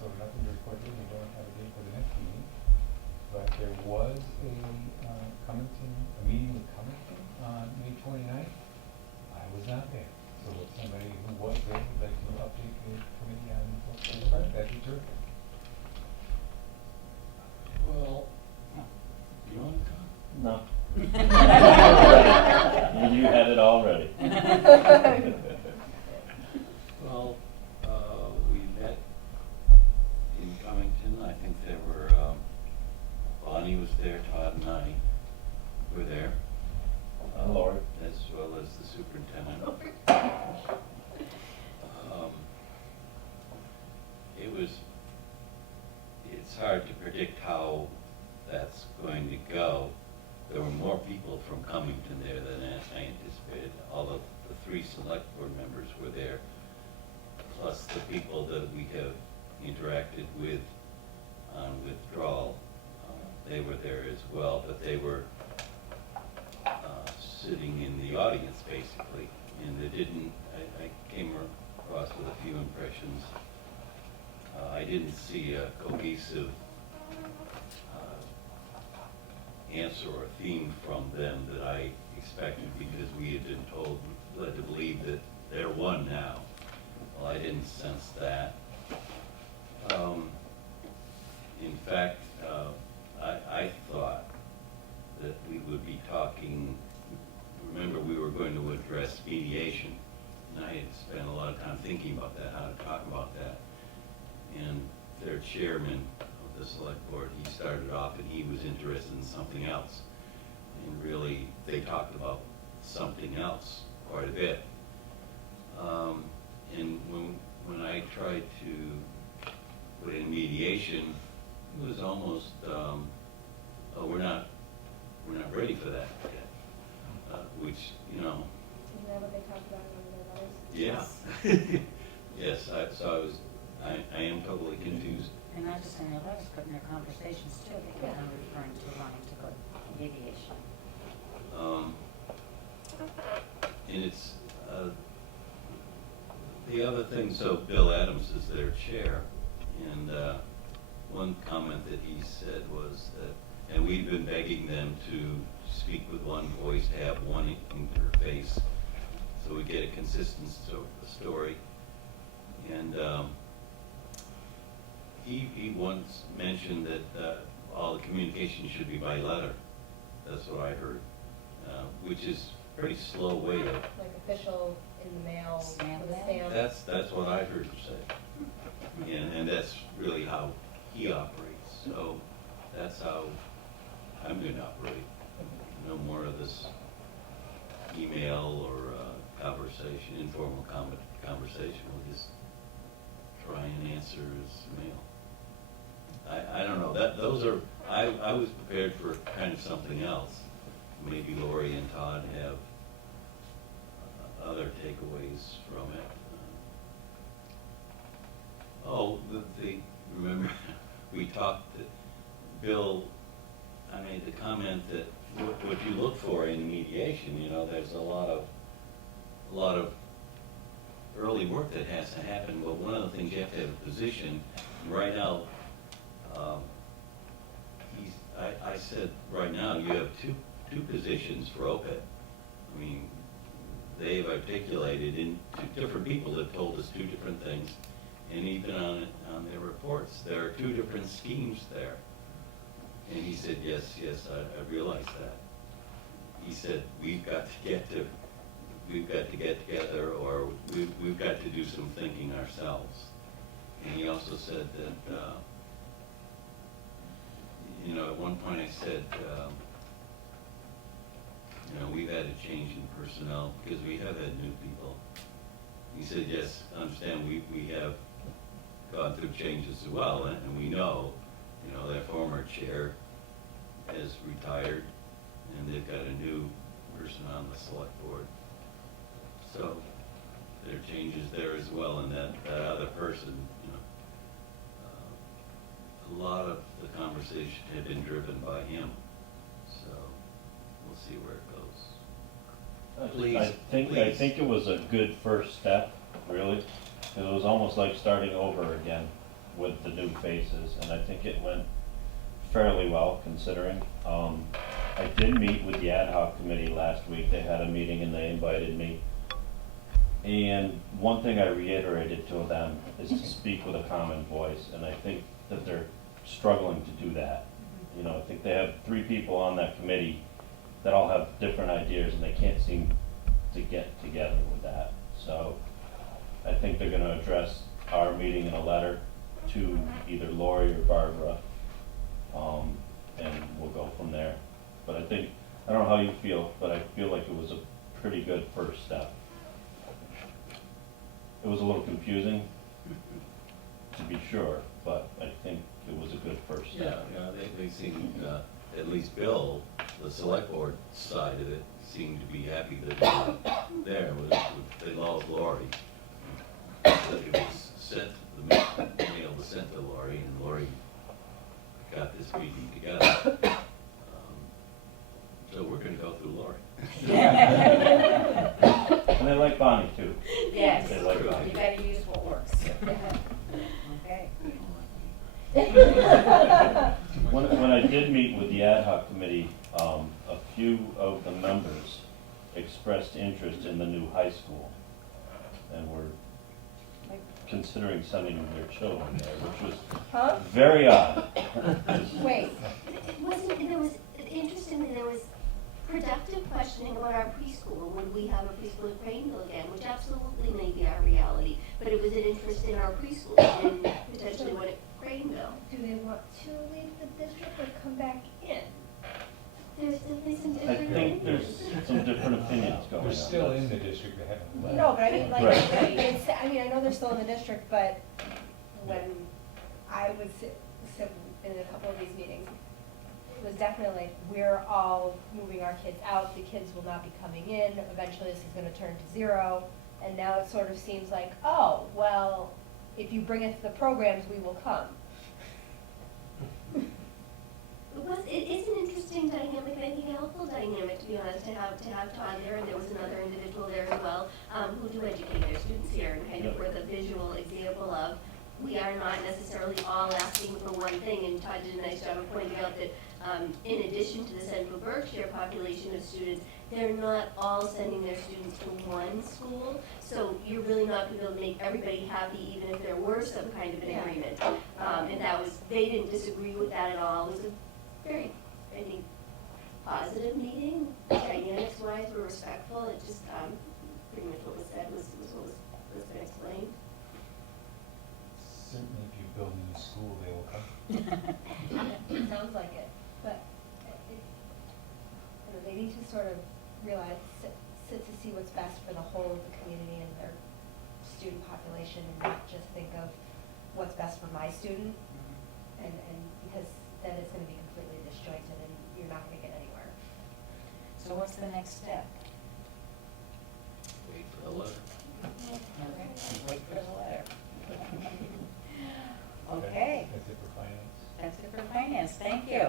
so nothing to report there. We don't have a date for the next meeting. But there was a meeting with Committe on May 29th. I was not there. So if somebody who was there would like to update the committee on what's part, that'd be terrific. Well, you want to come? No. You had it all ready. Well, we met in Covington. I think there were, Bonnie was there, Todd 3 select board members were there, plus the people that we have interacted with on withdrawal. They were there as well, but they were sitting in the audience basically, and they didn't, I came across with a few impressions. I didn't see a cohesive answer or theme from them that I expected, because we had been led to believe that they're one now. Well, I didn't sense that. In fact, I thought that we would be talking, remember we were going to address mediation, and I had spent a lot of time thinking about that, how to talk about that. And their chairman of the select board, he started off and he was interested in something else. And really, they talked about something else quite a bit. And when I tried to put in mediation, it was almost, oh, we're not ready for that yet. Which, you know. Isn't that what they talked about in their letters? Yeah. Yes, so I am totally confused. And not just in their letters, but in their conversations too, they kept on referring to wanting to go to mediation. And it's, the other thing, so Bill Adams is their chair, and one comment that he said was that, and we've been begging them to speak with one voice, to have one interface, so we get a consistent story. And he once mentioned that all the communication should be by letter. That's what I heard, which is a pretty slow way of. Like official in the mail Stamp with a that? stamp? That's what I heard you say. And that's really how he operates. So that's how I'm going to operate. No more of this email or conversation, informal conversation. We'll just try and answer his mail. I don't know. Those are. I was prepared for kind of something else. Maybe Lori and Todd have other takeaways from it. Remember, we talked, Bill, I made the comment that what you look for in mediation, you know, there's a lot of early work that has to happen. Well, one of the things, you have to have a position. Right now, I said, right now, you have two positions for OPEB. I mean, they've articulated, in two different people have told us 2 different things, and even on their reports, there are 2 different schemes there. And he said, yes, I realize that. He said, we've got to get together, or we've got to do some thinking ourselves. And he also said that, you know, at one point I said, you know, we've had a change in personnel because we have had new people. He said, yes, understand, we have gone through changes as well, and we know, you know, their former chair has retired, and they've got a new person on the select board. So there are changes there as well, and that other person, you know, a lot of the conversation had been driven by him. So we'll see where it goes. Please, I think it was a good first step, really. It was almost like starting over again with the new faces, and I think it went fairly well considering. I did meet with the ad hoc committee last week. They had a meeting and they invited me. And one thing I reiterated to them is to speak with a common voice, and I think that they're struggling to do that. You know, I think they have 3 people on that committee that all have different ideas, and they can't seem to get together with that. So I think they're gonna address our meeting in a letter to either Lori or Barbara, and we'll go from there. But I think, I don't know how you feel, but I feel like it was a pretty good first step. It was a little confusing, to be sure, but I think it was a good first step. Yeah, they seemed, at least Bill, the select board side of it, seemed to be happy that they were there, which like Bonnie too. Yes, They like you Bonnie. gotta use what works. Okay. When I did meet with the ad hoc committee, a few of the members expressed interest in the new high school and were considering sending their children there, which was Huh? very odd. Wait, It wasn't, there was, interestingly, there was productive questioning about our preschool. Would we have a preschool at Craneville again, which absolutely may be our reality, but it was an interest in our preschool and potentially one at Craneville. do they want to leave the district or come back in? There's definitely some I different think there's opinions. some different opinions going on. They're still in the district, they haven't left. No, but I mean, like, Right. it's, I mean, I know they're still in the district, but when I would sit in a couple of these meetings, it was definitely like, we're all moving our kids out, the kids will not be coming in, eventually this is gonna turn to zero. And now it sort of seems like, oh, well, if you bring us the programs, we will come. It's an interesting dynamic, and I think a helpful dynamic, to be honest, to have Todd there, and there was another individual there as well, who do educate their students here, and kind of Yep. were the visual example of, we are not necessarily all asking for one thing, and Todd did a nice job of pointing out that, in addition to the Central Berkshire population of students, they're not all sending their students to one school, so you're really not gonna be able to make everybody happy, even if there were some kind of an Yeah. agreement. And that was, they didn't disagree with that at all, it was a very, I think, positive meeting, dynamics wise, were respectful, it just, pretty much what was said was what was been explained. Certainly if you build a new school, they will come. It sounds like it, but you know, they need to sort of realize, sit to see what's best for the whole of the community and their student population, and not just think of what's best for my student, and because then it's gonna be completely disjointed and you're not gonna get anywhere. So what's the next step? Wait for the letter. Okay, wait for the letter. Okay, That's it for finance. that's it for finance, thank you.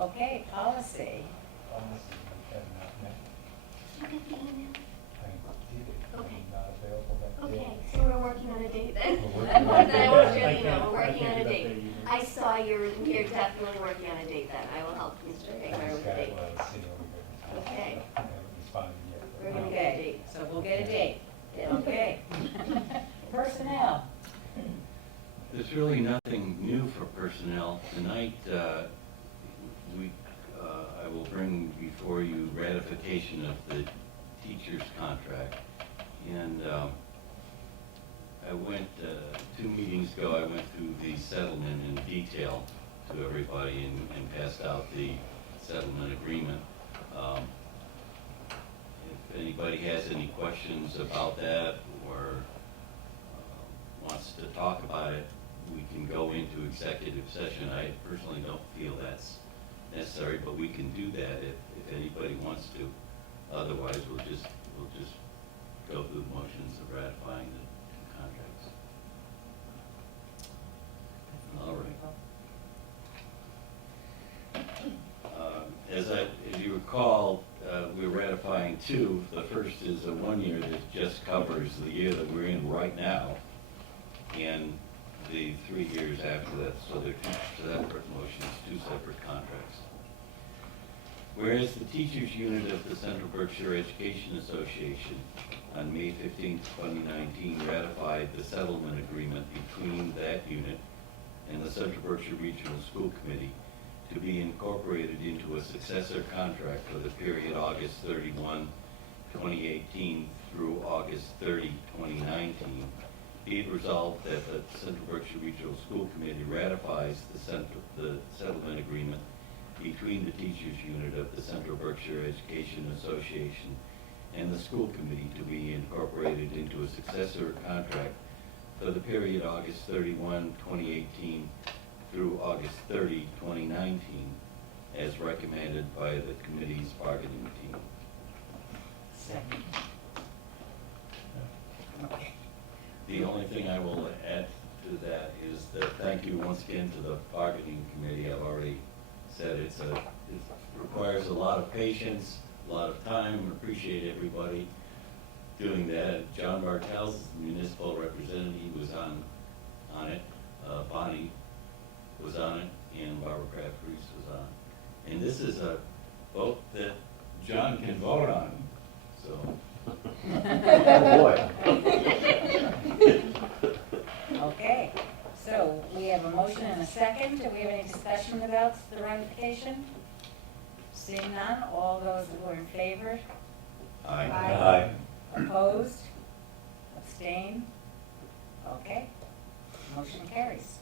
Okay, policy. Policy, we have not met. You get the email? I did it. Okay. I'm not available that day. Okay, so we're working on a date then. We're Then working on a I won't date. share the email, we're I working can't on a do that date. day either. I saw we're definitely working on a date then, I will help Mr. I Hager just with the got date. what I was seeing over here. Okay. I haven't responded yet. but- We're gonna get a Okay, date. so we'll get a date. Yeah. Okay. Personnel. There's really nothing new for personnel. Tonight, I will bring before you ratification of the teacher's contract. And I went, 2 meetings ago, I went through the settlement in detail to everybody and passed out the settlement agreement. If anybody has any questions about that or wants to talk about it, we can go into executive session. I personally don't feel that's necessary, but we can do that if anybody wants to. Otherwise, we'll just go through the motions of ratifying the contracts. All right. As you recall, we're ratifying 2. The first is a 1 year that just covers the year that we're in right now, and the 3 years after that, so they're 2 separate motions, 2 separate contracts. Whereas the teachers unit of the Central Berkshire Education Association on May 15, 2019 ratified the settlement agreement between that unit and the Central Berkshire Regional School Committee to be incorporated into a successor contract for the period August 31, 2018 through August 30, 2019. Be it resolved that the Central Berkshire Regional School Committee ratifies the settlement agreement between the teachers unit of the Central Berkshire Education Association and the school committee to be incorporated into a successor contract for the period August 31, 2018 through August 30, 2019, as recommended by the committee's bargaining team. Second. Okay. The only thing I will add to that is that thank you once again to the bargaining committee. I've already said it requires a lot of patience, a lot of time. Appreciate everybody. doing that. John Martell's municipal representative, he was on it. Bonnie was on it, and Barbara Kraft Reese was on. And this is a vote that John can vote on, so. Oh, boy. Okay, so we have a motion and a second. Do we have any discussion about the ratification? Seeing none, all those who are in favor? Aye. Aye. Opposed? Abstain? Okay, motion carries.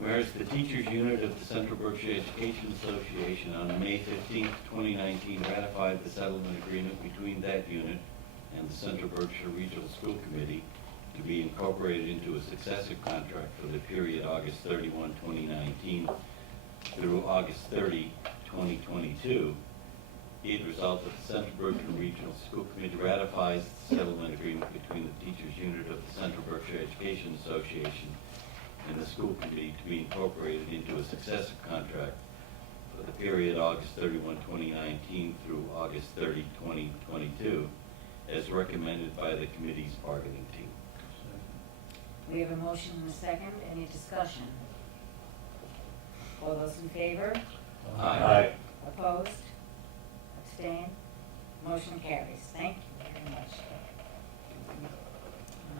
Whereas the teachers unit of the Central Berkshire Education Association on May 15th, 2019 ratified the settlement agreement between that unit and the Central Berkshire Regional School Committee to be incorporated into a successive contract for the period August 31, 2019 through August 30, 2022. Be it resolved that the Central Berkshire Regional School Committee ratifies the settlement agreement between the teachers unit of the Central Berkshire Education Association and the school committee to be incorporated into a successive contract for the period August 31, 2019 through August 30, 2022, as recommended by the committee's bargaining team. We have a motion and a second. Any discussion? All those in favor? Aye. Opposed? Abstain? Motion carries. Thank you very much.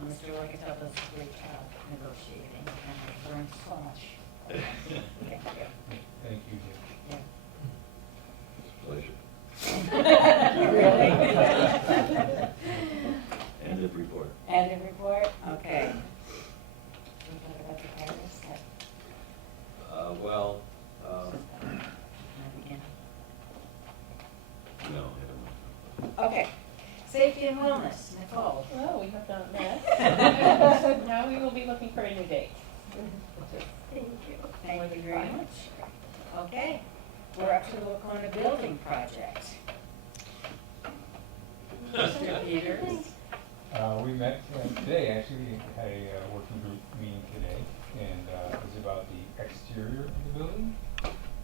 Mr. Orchitell does a great job negotiating, and I've learned so much. Thank you. Thank you, Jim. Pleasure. Really? End of report. End of report? Okay. We talk about the Paris? Well, Can I begin? no, I don't know. Okay. Safety and wellness, Nicole. Well, we have done that. Now we will be looking for a new date. Thank you. Thank you very much. Okay, we're up to the Wacona building project. Mr. Peters? We met today, actually, we had a working group meeting today, and it was about the exterior of the building.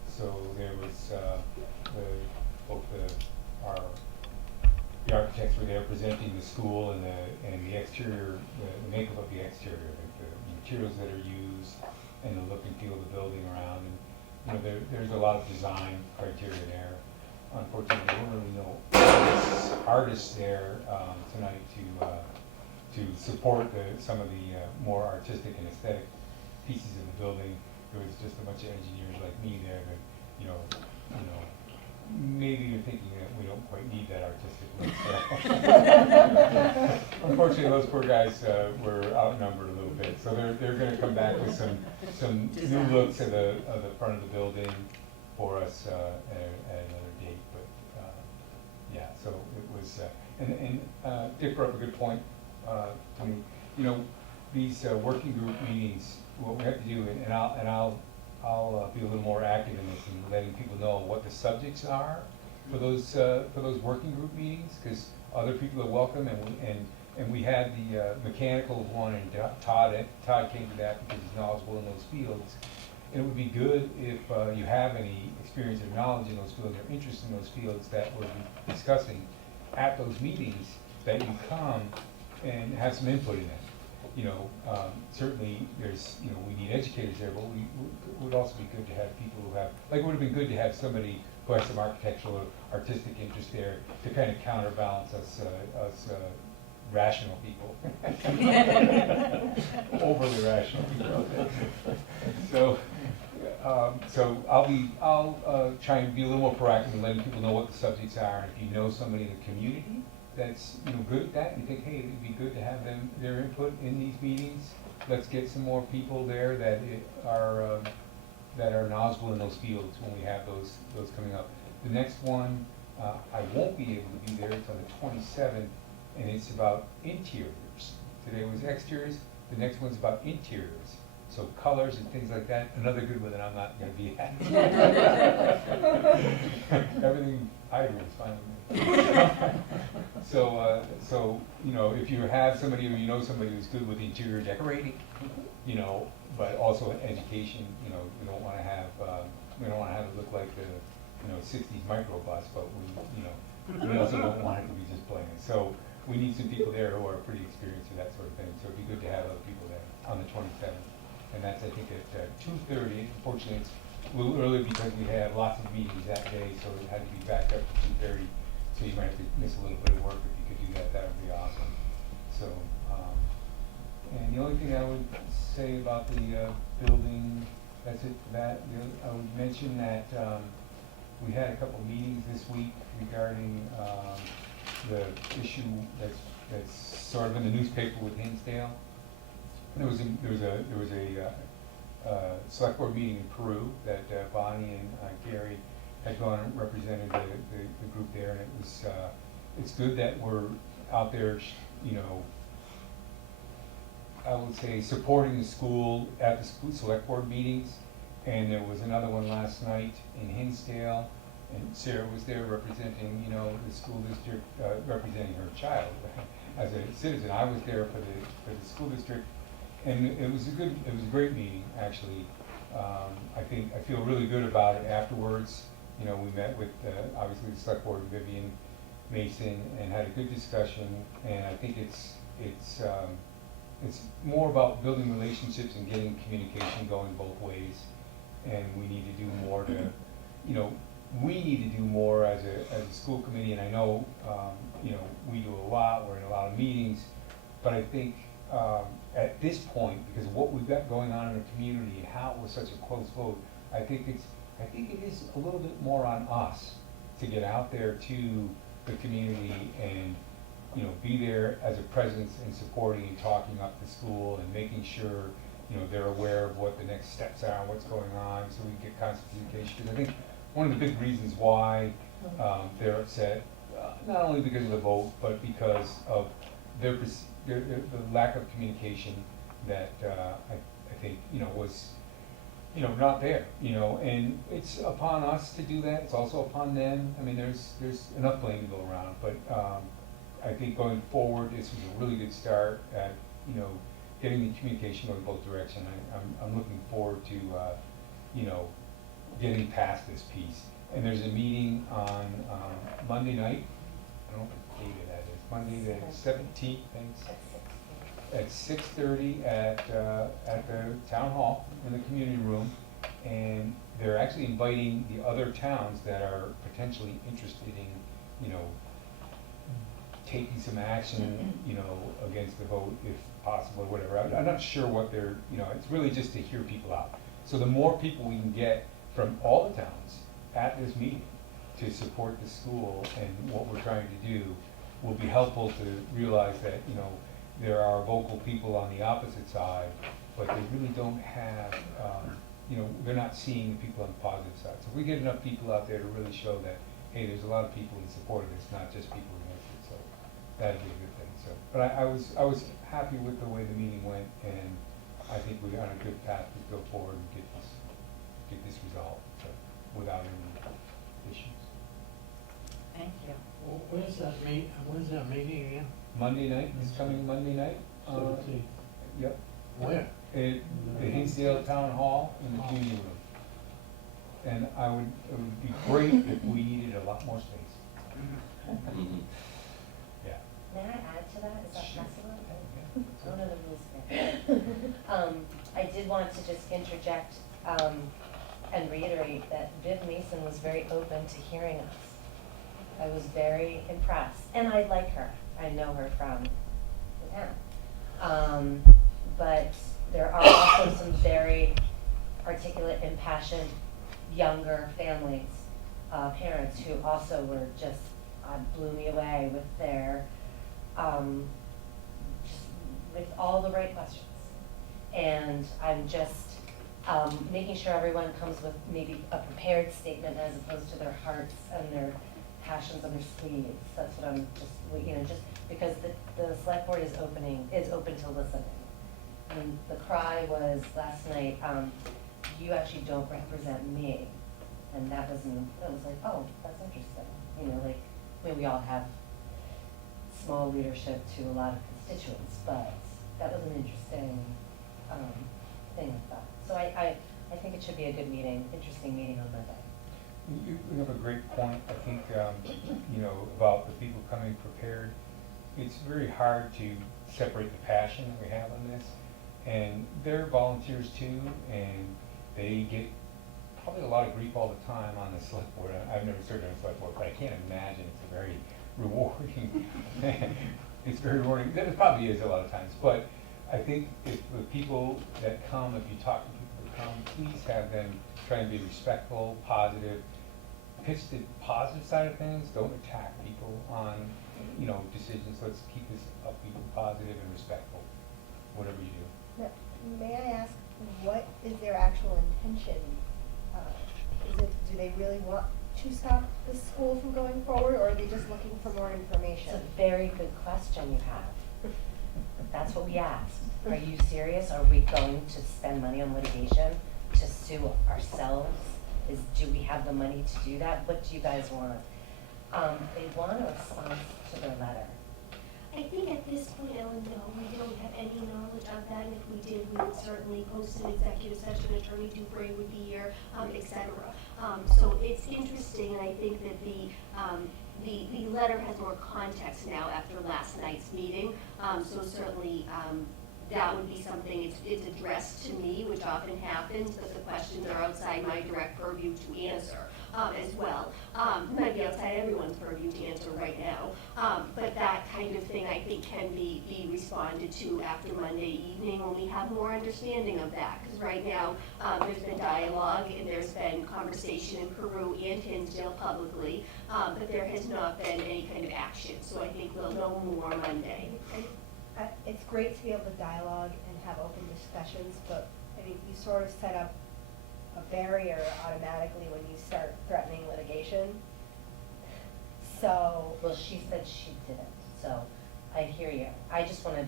So there was, the architects were there presenting the school and the exterior, the makeup of the exterior, like the materials that are used and the look and feel of the building around. And, you know, there's a lot of design criteria there. Unfortunately, there weren't really no artists there tonight to support some of the more artistic and aesthetic pieces of the building. There was just a bunch of engineers like me there that, you know, maybe you're thinking that we don't quite need that artistic look. So. Unfortunately, those poor guys were outnumbered a little bit, so they're going to come back with some new looks at the front of the building for us at another date. But yeah, so it was, and Dick brought up a good point. I mean, you know, these working group meetings, what we have to do, and I'll be a little more active in this and letting people know what the subjects are for those working group meetings, because other people are welcome, and we had the mechanical one, and Todd came to that because he's knowledgeable in those fields. And it would be good if you have any experience or knowledge in those fields or interest in those fields that we'll be discussing at those meetings, that you come and have some input in it. You know, certainly there's, you know, we need educators there, but it would also be good to have people who have, like, it would have been good to have somebody who has some architectural or artistic interest there to kind of counterbalance us rational people. Overly rational people. So I'll try and be a little more proactive in letting people know what the subjects are, and if you know somebody in the community that's, you know, good at that, and you think, hey, it'd be good to have their input in these meetings, let's get some more people there that are knowledgeable in those fields when we have those coming up. The next one, I won't be able to be there. It's on the 27th, and it's about interiors. Today was exteriors. The next one's about interiors. So colors and things like that. Another good one that I'm not going to be at. Everything I do is fine with me. So you know, if you have somebody or you know somebody who's good with interior decorating, you know, but also education, you know, we don't want to have it look like the 60s microbus, but we also don't want it to be just bland. So we need some people there who are pretty experienced in that sort of thing, so it'd be good to have other people there on the 27th. And that's, I think, at 2:30. Unfortunately, it's a little early because we have lots of meetings that day, so it had to be backed up to 2:30. So you might have to miss a little bit of work. If you could do that, that would be awesome. So, and the only thing I would say about the building, that's it for that. I would mention that we had a couple meetings this week regarding the issue that's sort of in the newspaper with Hinsdale. There was a select board meeting in Peru that Bonnie and Gary had gone and represented the group there, and it was it's good that we're out there, you know, I would say supporting the school at the school select board meetings. And there was another one last night in Hinsdale, and Sarah was there representing, you know, the school district, representing her child as a citizen. I was there for the school district, and it was a great meeting, actually. I feel really good about it afterwards. You know, we met with, obviously the select board, Vivian Mason, and had a good discussion, and I think it's more about building relationships and getting communication going both ways. And we need to do more to, you know, we need to do more as a school committee, and I know, you know, we do a lot, we're in a lot of meetings, but I think at this point, because of what we've got going on in the community and how it was such a close vote, I think it is a little bit more on us to get out there to the community and, you know, be there as a presence and supporting and talking up the school and making sure, you know, they're aware of what the next steps are, what's going on, so we can get constant communication. Because I think one of the big reasons why they're upset, not only because of the vote, but because of the lack of communication that I think, you know, was, you know, not there, you know, and it's upon us to do that. It's also upon them. I mean, there's enough blame to go around, but I think going forward, this was a really good start at, you know, getting the communication going both directions. I'm looking forward to, you know, getting past this piece. And there's a meeting on Monday night. I don't know what date that is. Monday the 17th, thanks. At 6:30 at the town hall in the community room, and they're actually inviting the other towns that are potentially interested in, you know, taking some action, you know, against the vote if possible or whatever. I'm not sure what they're, you know, it's really just to hear people out. So the more people we can get from all the towns at this meeting to support the school and what we're trying to do will be helpful to realize that, you know, there are vocal people on the opposite side, but they really don't have, you know, they're not seeing the people on the positive side. So if we get enough people out there to really show that, hey, there's a lot of people in support of this, not just people against it, so that'd be a good thing. So, but I was happy with the way the meeting went, and I think we're on a good path to go forward and get this resolved, so, without any issues. Thank you. When's that meeting again? Monday night, this coming Monday night? Seventeenth. Yep. Where? At the Hinsdale Town Hall in the community room. And it would be great if we needed a lot more space. Mhm. Yeah. May I add to that? Is that Sure. possible? Yeah. I don't know the rules there. I did want to just interject and reiterate that Viv Mason was very open to hearing us. I was very impressed, and I like her. I know her from the town. But there are also some very articulate, impassioned, younger families, parents who also were just, blew me away with their, just with all the right questions. And I'm just making sure everyone comes with maybe a prepared statement as opposed to their hearts and their passions on their sleeves. That's what I'm just, you know, just because the select board is open to listening. And the cry was last night, you actually don't represent me. And that was like, oh, that's interesting. You know, like, I mean, we all have small leadership to a lot of constituents, but that was an interesting thing I thought. So I think it should be a good meeting, interesting meeting on Monday. You have a great point, I think, you know, about the people coming prepared. it's very hard to separate the passion that we have on this. And they're volunteers too, and they get probably a lot of grief all the time on the select board. I've never served on a select board, but I can't imagine it's a very rewarding, it's very rewarding. It probably is a lot of times, but I think if the people that come, if you talk to people that come, please have them try and be respectful, positive, pitch the positive side of things, don't attack people on, you know, decisions. Let's keep this upbeat, positive, and respectful, whatever you do. Now, may I ask, what is their actual intention? Do they really want to stop the school from going forward, or are they just looking for more It's information? a very good question you have. That's what we asked. Are you serious? Are we going to spend money on litigation to sue ourselves? Do we have the money to do that? What do you guys want? They want a response to their letter. I think at this point, Ellen, no, we don't have any knowledge of that, and if we did, we would certainly post an executive session, Attorney Dupre would be here, et cetera. So it's interesting, and I think that the letter has more context now after last night's meeting, so certainly, that would be something, it's addressed to me, which often happens, but the questions are outside my direct purview to answer, as well. Might be outside everyone's purview to answer right now, but that kind of thing I think can be responded to after Monday evening when we have more understanding of that, because right now, there's been dialogue and there's been conversation in Peru and Hinsdale publicly, but there has not been any kind of action, so I think we'll know more Monday. It's great to be able to dialogue and have open discussions, but, I mean, you sort of set up a barrier automatically when you start threatening litigation. So, Well, she said she didn't, so I hear you. I just wanted,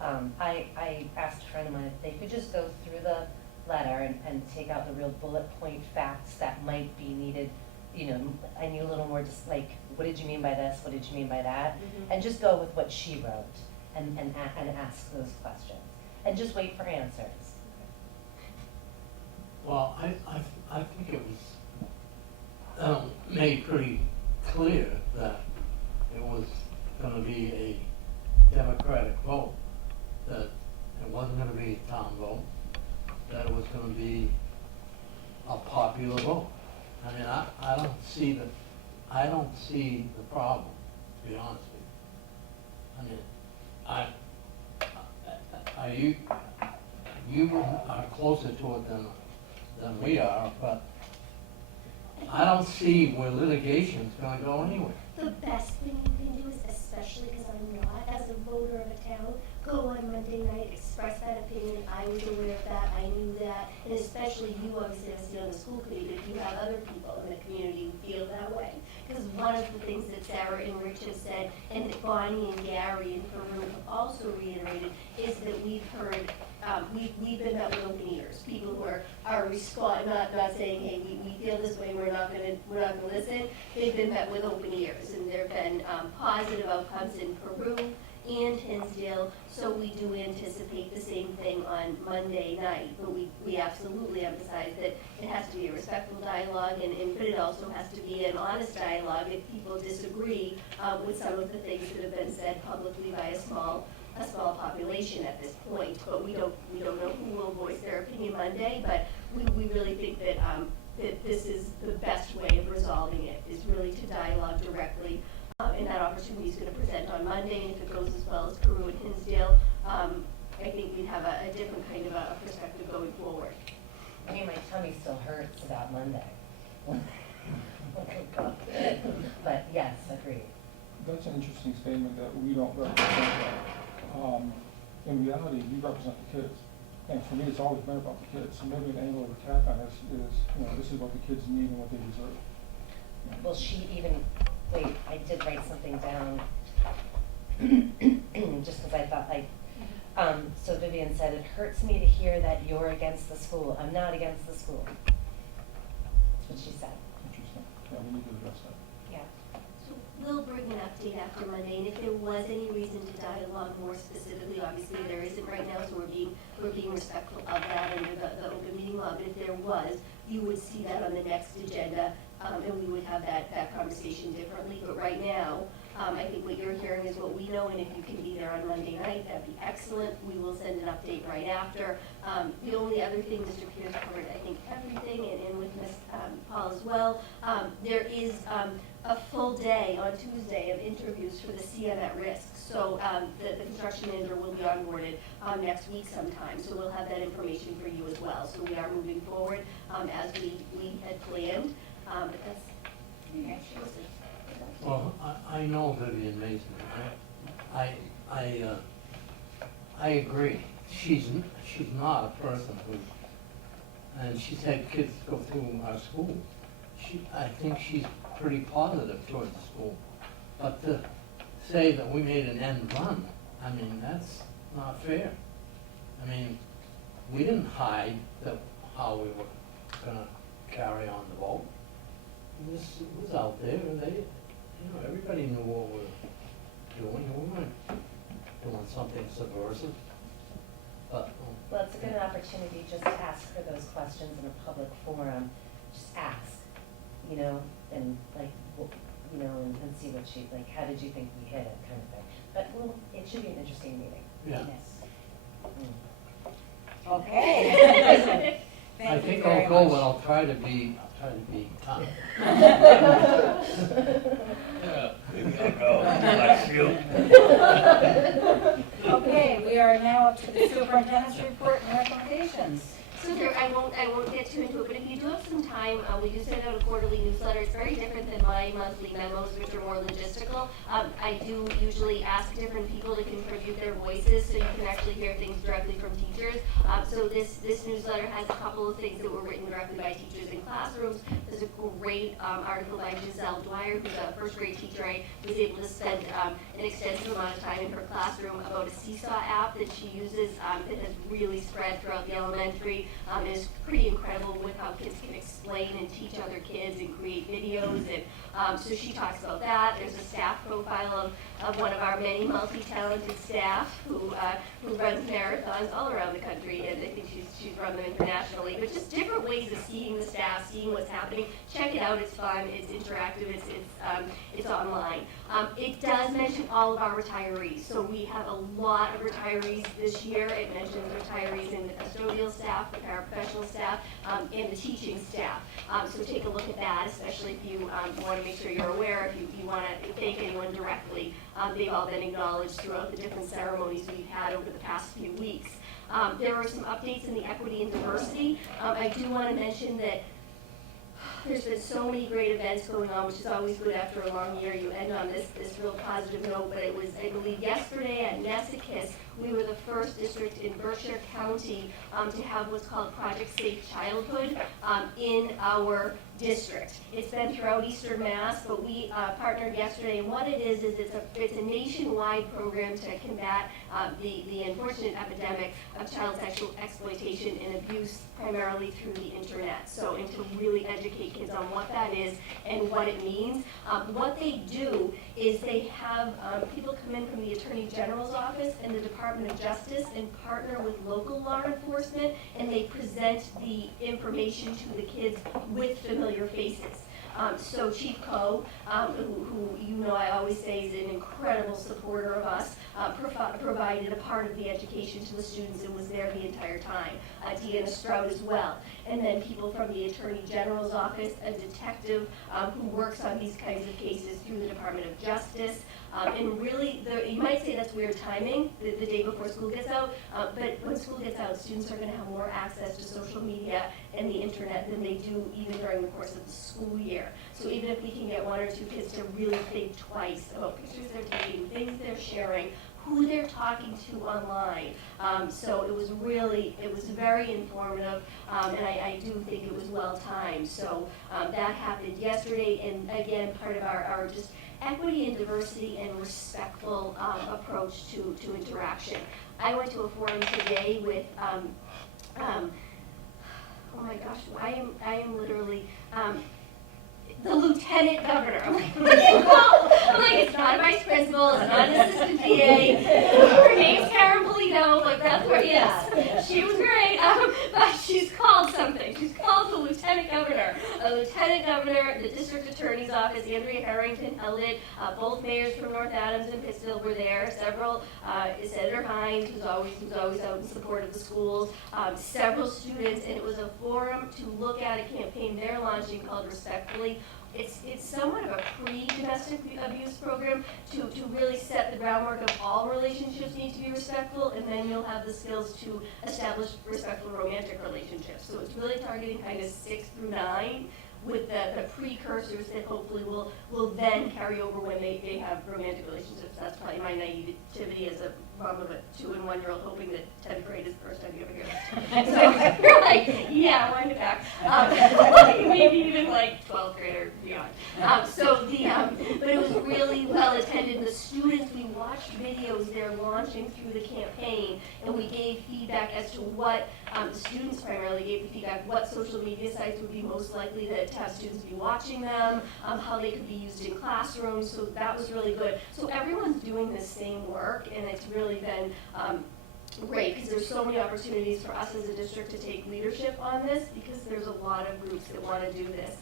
I asked a friend of mine if they could just go through the letter and take out the real bullet point facts that might be needed. You know, I need a little more just like, what did you mean by this? What did you mean by that? Mhm. And just go with what she wrote and ask those questions. And just wait for answers. Well, I think it was made pretty clear that it was gonna be a democratic vote, that it wasn't gonna be a town vote, that it was gonna be a popular vote. I mean, I don't see the problem, to be honest with you. I mean, you are closer to it than we are, but I don't see where litigation's gonna go anywhere. The best thing you can do is, especially because I'm not, as a voter of a town, go on Monday night, express that opinion, I was aware of that, I knew that, and especially you, obviously, as on the school committee, if you have other people in the community who feel that way. Because one of the things that Sarah and Rich have said, and that Bonnie and Gary and Peru have also reiterated, is that we've heard, we've been met with open ears. People who are not saying, hey, we feel this way, we're not gonna listen. They've been met with open ears, and there've been positive outcomes in Peru and Hinsdale, so we do anticipate the same thing on Monday night. But we absolutely emphasize that it has to be a respectful dialogue, but it also has to be an honest dialogue if people disagree with some of the things that have been said publicly by a small population at this point. But we don't know who will voice their opinion Monday, but we really think that that this is the best way of resolving it, is really to dialogue directly. And that opportunity is going to present on Monday, and if it goes as well as Peru and Hinsdale, I think we'd have a different kind of a perspective going forward. I mean, my tummy still hurts about Monday. Oh my God. But yes, agreed. That's an interesting statement that we don't represent that. In reality, we represent the kids. And for me, it's always been about the kids. So maybe an angle of attack on us is, you know, this is what the kids need and what they deserve. Well, she even, wait, I did write something down, just because I thought like, so Vivian said, it hurts me to hear that you're against the school. I'm not against the school. That's what she said. Interesting. Yeah, we need to address that. Yeah. So we'll bring an update after Monday, and if there was any reason to dialogue more specifically, obviously there isn't right now, so we're being respectful of that under the open meeting law, but if there was, you would see that on the next agenda, and we would have that conversation differently. But right now, I think what you're hearing is what we know, and if you can be there on Monday night, that'd be excellent. We will send an update right after. The only other thing, Mr. Peters covered, I think, everything, and with Ms. Paul as well. There is a full day on Tuesday of interviews for the CM at risk. So the construction manager will be onboarded next week sometime. So we'll have that information for you as well. So we are moving forward as we had planned. But that's Well, I know Vivian Mason. I agree. She's not a person who, and she's had kids go through our school. I think she's pretty positive towards the school. But to say that we made an end run, I mean, that's not fair. I mean, we didn't hide how we were gonna carry on the vote. It was out there, and everybody knew what we were doing. We weren't doing something subversive. But, Well, it's a good opportunity just to ask her those questions in a public forum. Just ask, and and see what she, how did you think we hit it, kind of thing. But, it should be an interesting meeting. yeah. Yes. Mm. Okay. I Thank you think very I'll go, much. but I'll try to be tough. Yeah, maybe I'll go. Bless you. Okay, we are now up to the superintendent's report and recommendations. So there, I won't get too into it, but if you do have some time, we do send out a quarterly newsletter. It's very different than my monthly memos, which are more logistical. I do usually ask different people to contribute their voices so you can actually hear things directly from teachers. So this newsletter has a couple of things that were written directly by teachers in classrooms. There's a great article by Giselle Dwyer, who's a first grade teacher. I was able to spend an extensive amount of time in her classroom about a Seesaw app that she uses that has really spread throughout the elementary. It's pretty incredible with how kids can explain and teach other kids and create videos. And so she talks about that. There's a staff profile of one of our many multi-talented staff who runs marathons all around the country, and I think she's run them internationally. But just different ways of seeing the staff, seeing what's happening. Check it out. It's fun. It's interactive. It's online. It does mention all of our retirees. So we have a lot of retirees this year. It mentions retirees in the custodial staff, the paraprofessional staff, and the teaching staff. So take a look at that, especially if you want to make sure you're aware, if you want to thank anyone directly. They've all been acknowledged throughout the different ceremonies we've had over the past few weeks. There are some updates in the equity and diversity. I do want to mention that there's been so many great events going on, which is always good after a long year. You end on this real positive note, but it was, I believe, yesterday at Nesicus, we were the first district in Berkshire County to have what's called Project Safe Childhood in our district. It's been throughout Eastern Mass, but we partnered yesterday, and what it is it's a nationwide program to combat the unfortunate epidemic of child sexual exploitation and abuse, primarily through the internet. So, and to really educate kids on what that is and what it means. What they do is they have people come in from the Attorney General's office and the Department of Justice and partner with local law enforcement, and they present the information to the kids with familiar faces. So Chief Coe, who I always say is an incredible supporter of us, provided a part of the education to the students and was there the entire time. Deanna Stroud as well. And then people from the Attorney General's office, a detective who works on these kinds of cases through the Department of Justice. And really, you might say that's weird timing, the day before school gets out, but when school gets out, students are going to have more access to social media and the internet than they do even during the course of the school year. So even if we can get one or two kids to really think twice about pictures they're taking, things they're sharing, who they're talking to online. So it was very informative, and I do think it was well timed. So that happened yesterday, and again, part of our just equity and diversity and respectful approach to interaction. I went to a forum today with, oh my gosh, I am literally, the lieutenant governor. I'm like, it's not a vice principal, it's not an assistant PA. Her name's Karen Polito, like that's where, yes, she was great, but she's called something. She's called the lieutenant governor. A lieutenant governor governor, the district attorney's office, Andrea Harrington held it. Both mayors from North Adams and Pittsfield were there. Several, Senator Hines, who's always out in support of the schools. Several students, and it was a forum to look at a campaign they're launching called Respectfully. It's somewhat of a pre-domestic abuse program to really set the groundwork of all relationships need to be respectful, and then you'll have the skills to establish respectful romantic relationships. So it's really targeting kind of 6 through 9 with the precursors that hopefully will then carry over when they have romantic relationships. That's probably my naivety as a mom of a 2- and 1-year-old, hoping that 10th grade is the first time you ever hear that. So you're like, yeah, wind it back. Maybe even like 12th grade or beyond. But it was really well attended. The students, we watched videos they're launching through the campaign, and we gave feedback as to what the students primarily gave the feedback, what social media sites would be most likely to have students be watching them, how they could be used in classrooms. So that was really good. So everyone's doing the same work, and it's really been great because there's so many opportunities for us as a district to take leadership on this because there's a lot of groups that want to do this.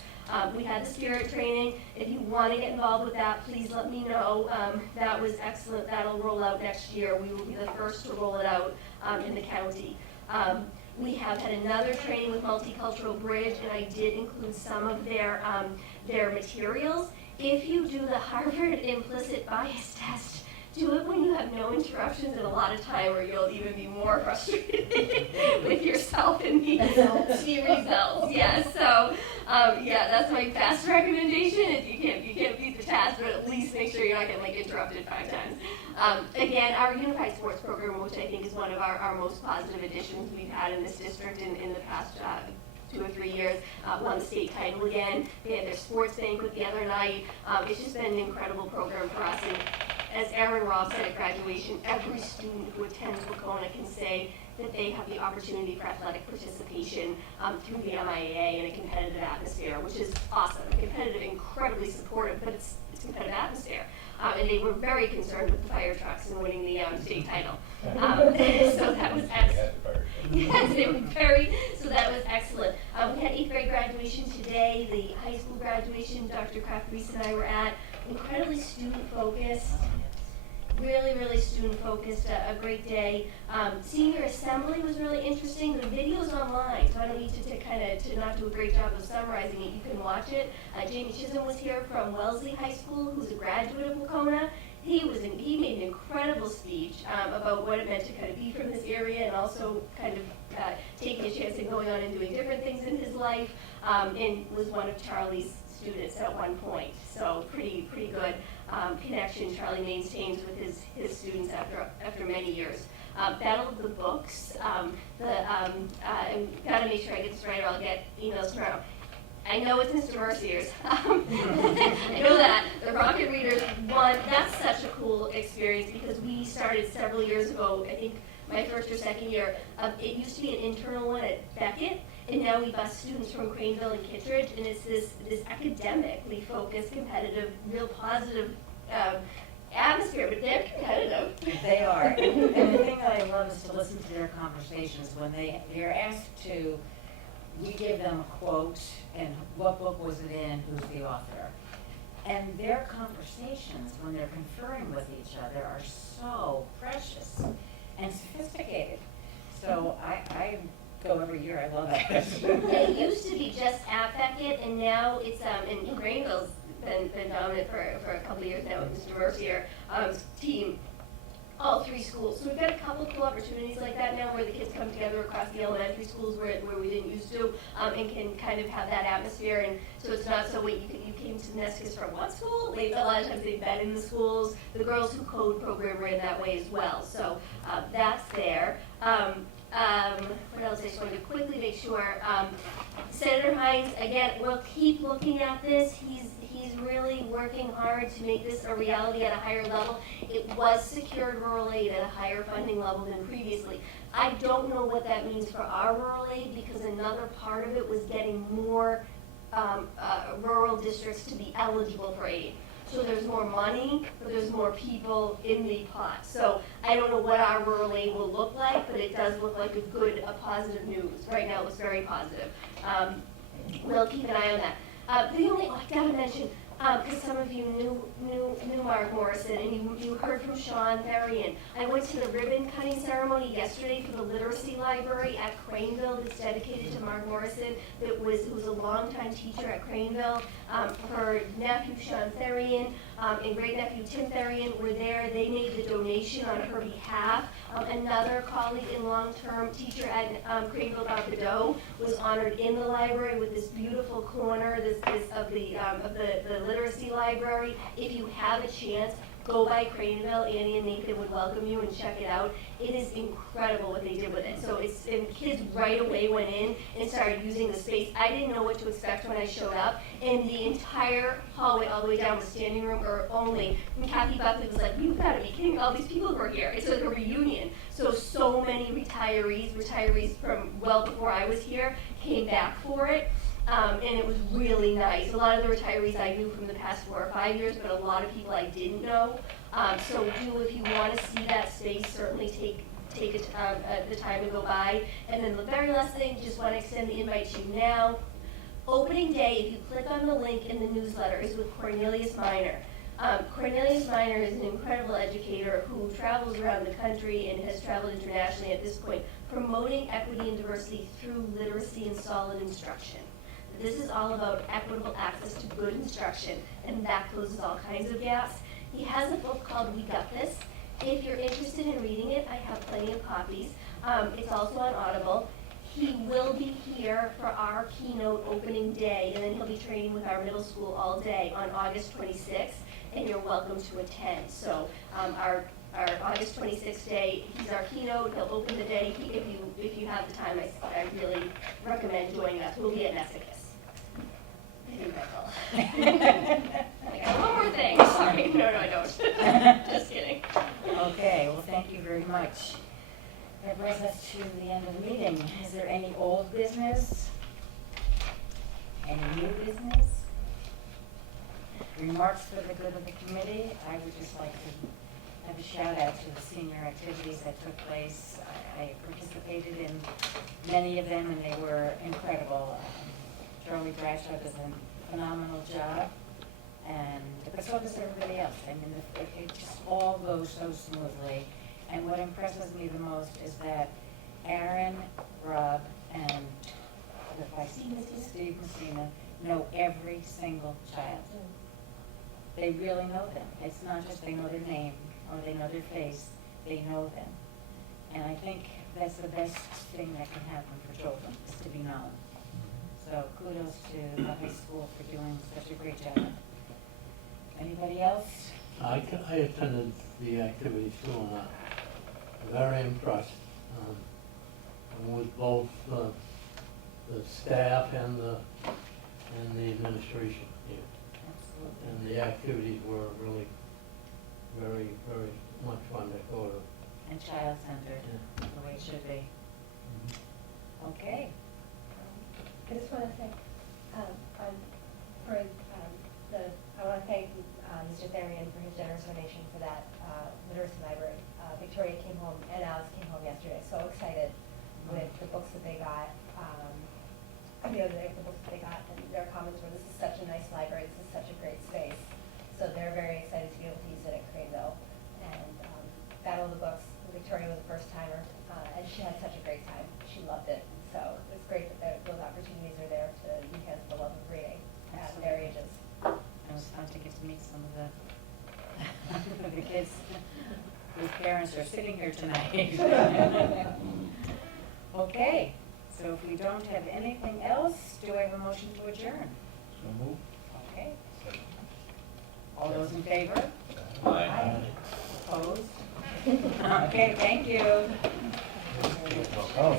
We had the spirit training. If you want to get involved with that, please let me know. That was excellent. That'll roll out next year. We will be the first to roll it out in the county. We have had another training with Multicultural Bridge, and I did include some of their materials. If you do the Harvard implicit bias test, do it when you have no interruptions and a lot of time, or you'll even be more frustrated with yourself and the results. Yeah, so that's my best recommendation. If you can't beat the task, but at least make sure you're not getting interrupted 5 times. Again, our Unified Sports Program, which I think is one of our most positive additions we've had in this district in the past 2 or 3 years, won the state title again. They had their sports banquet the other night. It's just been an incredible program for us. And as Aaron Robb said at graduation, every student who attends Wacona can say that they have the opportunity for athletic participation through the MIAA in a competitive atmosphere, which is awesome. Competitive, incredibly supportive, but it's a competitive atmosphere. And they were very concerned with the fire trucks and winning the state title. So that was excellent. Yes, they were so that was excellent. We had 8th grade graduation today, the high school graduation Dr. Kraft-Reese and I were at. Incredibly student-focused, really student-focused, a great day. Senior assembly was really interesting. The video's online, so I don't need to not do a great job of summarizing it. You can watch it. Jamie Chisholm was here from Wellesley High School, who's a graduate of Wacona. He made an incredible speech about what it meant to kind of be from this area and also kind of taking a chance and going on and doing different things in his life, and was one of Charlie's students at one point. So pretty good connection Charlie maintains with his students after many years. Battle of the Books. I gotta make sure I get this right or I'll get emails tomorrow. I know it's Mr. Mercier's. I know that. The Rocket Readers won. That's such a cool experience because we started several years ago, I think my first or second year. It used to be an internal one at Beckett, and now we bus students from Craneville and Kittredge, and it's this academically focused, competitive, real positive atmosphere, but they're competitive. They are. And the thing that I love is to listen to their conversations when they're asked to. We give them a quote and what book was it in, who's the author. And their conversations when they're conferring with each other are so precious and sophisticated. So I go every year, I love that. It used to be just at Beckett, and now it's, and Granville's been dominant for a couple of years now with Mr. Mercier's team. All 3 schools. So we've got a couple of cool opportunities like that now where the kids come together across the elementary schools where we didn't used to, and can kind of have that atmosphere. And so it's not so, wait, you came to Nescus from what school? A lot of times they've been in the schools. The Girls Who Code program ran that way as well. So that's there. What else? I just wanted to quickly make sure. Senator Hines, again, we'll keep looking at this. He's really working hard to make this a reality at a higher level. It was secured rural aid at a higher funding level than previously. I don't know what that means for our rural aid because another part of it was getting more rural districts to be eligible for aid. So there's more money, but there's more people in the pot. So I don't know what our rural aid will look like, but it does look like a positive news. Right now it looks very positive. We'll keep an eye on that. The only, I gotta mention, because some of you knew Mark Morrison, and you heard from Sean Varian. I went to the ribbon cutting ceremony yesterday for the Literacy Library at Craneville that's dedicated to Mark Morrison, who was a longtime teacher at Craneville. Her nephew Sean Varian and great nephew Tim Varian were there. They made the donation on her behalf. Another colleague and long-term teacher at Craneville, Bob Bedot, was honored in the library with this beautiful corner of the Literacy Library. If you have a chance, go by Craneville. Annie and Nathan would welcome you and check it out. It is incredible what they did with it. And kids right away went in and started using the space. I didn't know what to expect when I showed up, and the entire hallway all the way down was standing room or only. And Kathy Buckley was like, "You've got to be kidding! All these people who are here. It's like a reunion." So many retirees from well before I was here came back for it. And it was really nice. A lot of the retirees I knew from the past 4 or 5 years, but a lot of people I didn't know. So if you want to see that space, certainly take the time to go by. And then the very last thing, just want to extend the invite to you now. Opening day, if you click on the link in the newsletter, is with Cornelius Miner. Cornelius Miner is an incredible educator who travels around the country and has traveled internationally at this point, promoting equity and diversity through literacy and solid instruction. This is all about equitable access to good instruction, and that closes all kinds of gaps. He has a book called We Got This. If you're interested in reading it, I have plenty of copies. It's also on Audible. He will be here for our keynote opening day, and then he'll be training with our middle school all day on August 26th, and you're welcome to attend. So our August 26th day, he's our keynote. He'll open the day. If you have the time, I really recommend joining us. We'll be at Messicus. I think that's all. I got one more thing. Sorry. No, I don't. Just kidding. Okay, well, thank you very much. That brings us to the end of the meeting. Is there any old business? Any new business? Remarks for the good of the committee? I would just like to have a shout out to the senior activities that took place. I participated in many of them, and they were incredible. Charlie Bradshaw does a phenomenal job, but so does everybody else. I mean, it just all goes so smoothly. And what impresses me the most is that Aaron, Rob, and Steve Messina know every single child. They really know them. It's not just they know their name or they know their face, they know them. And I think that's the best thing that can happen for children, is to be known. So kudos to the high school for doing such a great job. Anybody else? I attended the activities too, and I'm very impressed with both the staff and the administration here. Absolutely. And the activities were really very, very much fun to go to. And child-centered, Yeah. the way it should be. Okay. I just want to thank, I want to thank Mr. Therian for his generous donation for that literacy library. Victoria came home and Alice came home yesterday, so excited with the books that they got. The other day, the books that they got, and their comments were, "This is such a nice library. This is such a great space." So they're very excited to be able to use it at Craneville. And Battle of the Books, Victoria was a first timer, and she had such a great time. She loved it. So it's great that those opportunities are there to enhance the love of reading at their ages. It was fun to get to meet some of the kids whose parents are sitting here tonight. Okay, so if we don't have anything else, do I have a motion to adjourn? So move. Okay. All those in favor? Aye. Opposed? Okay, thank you. Oh.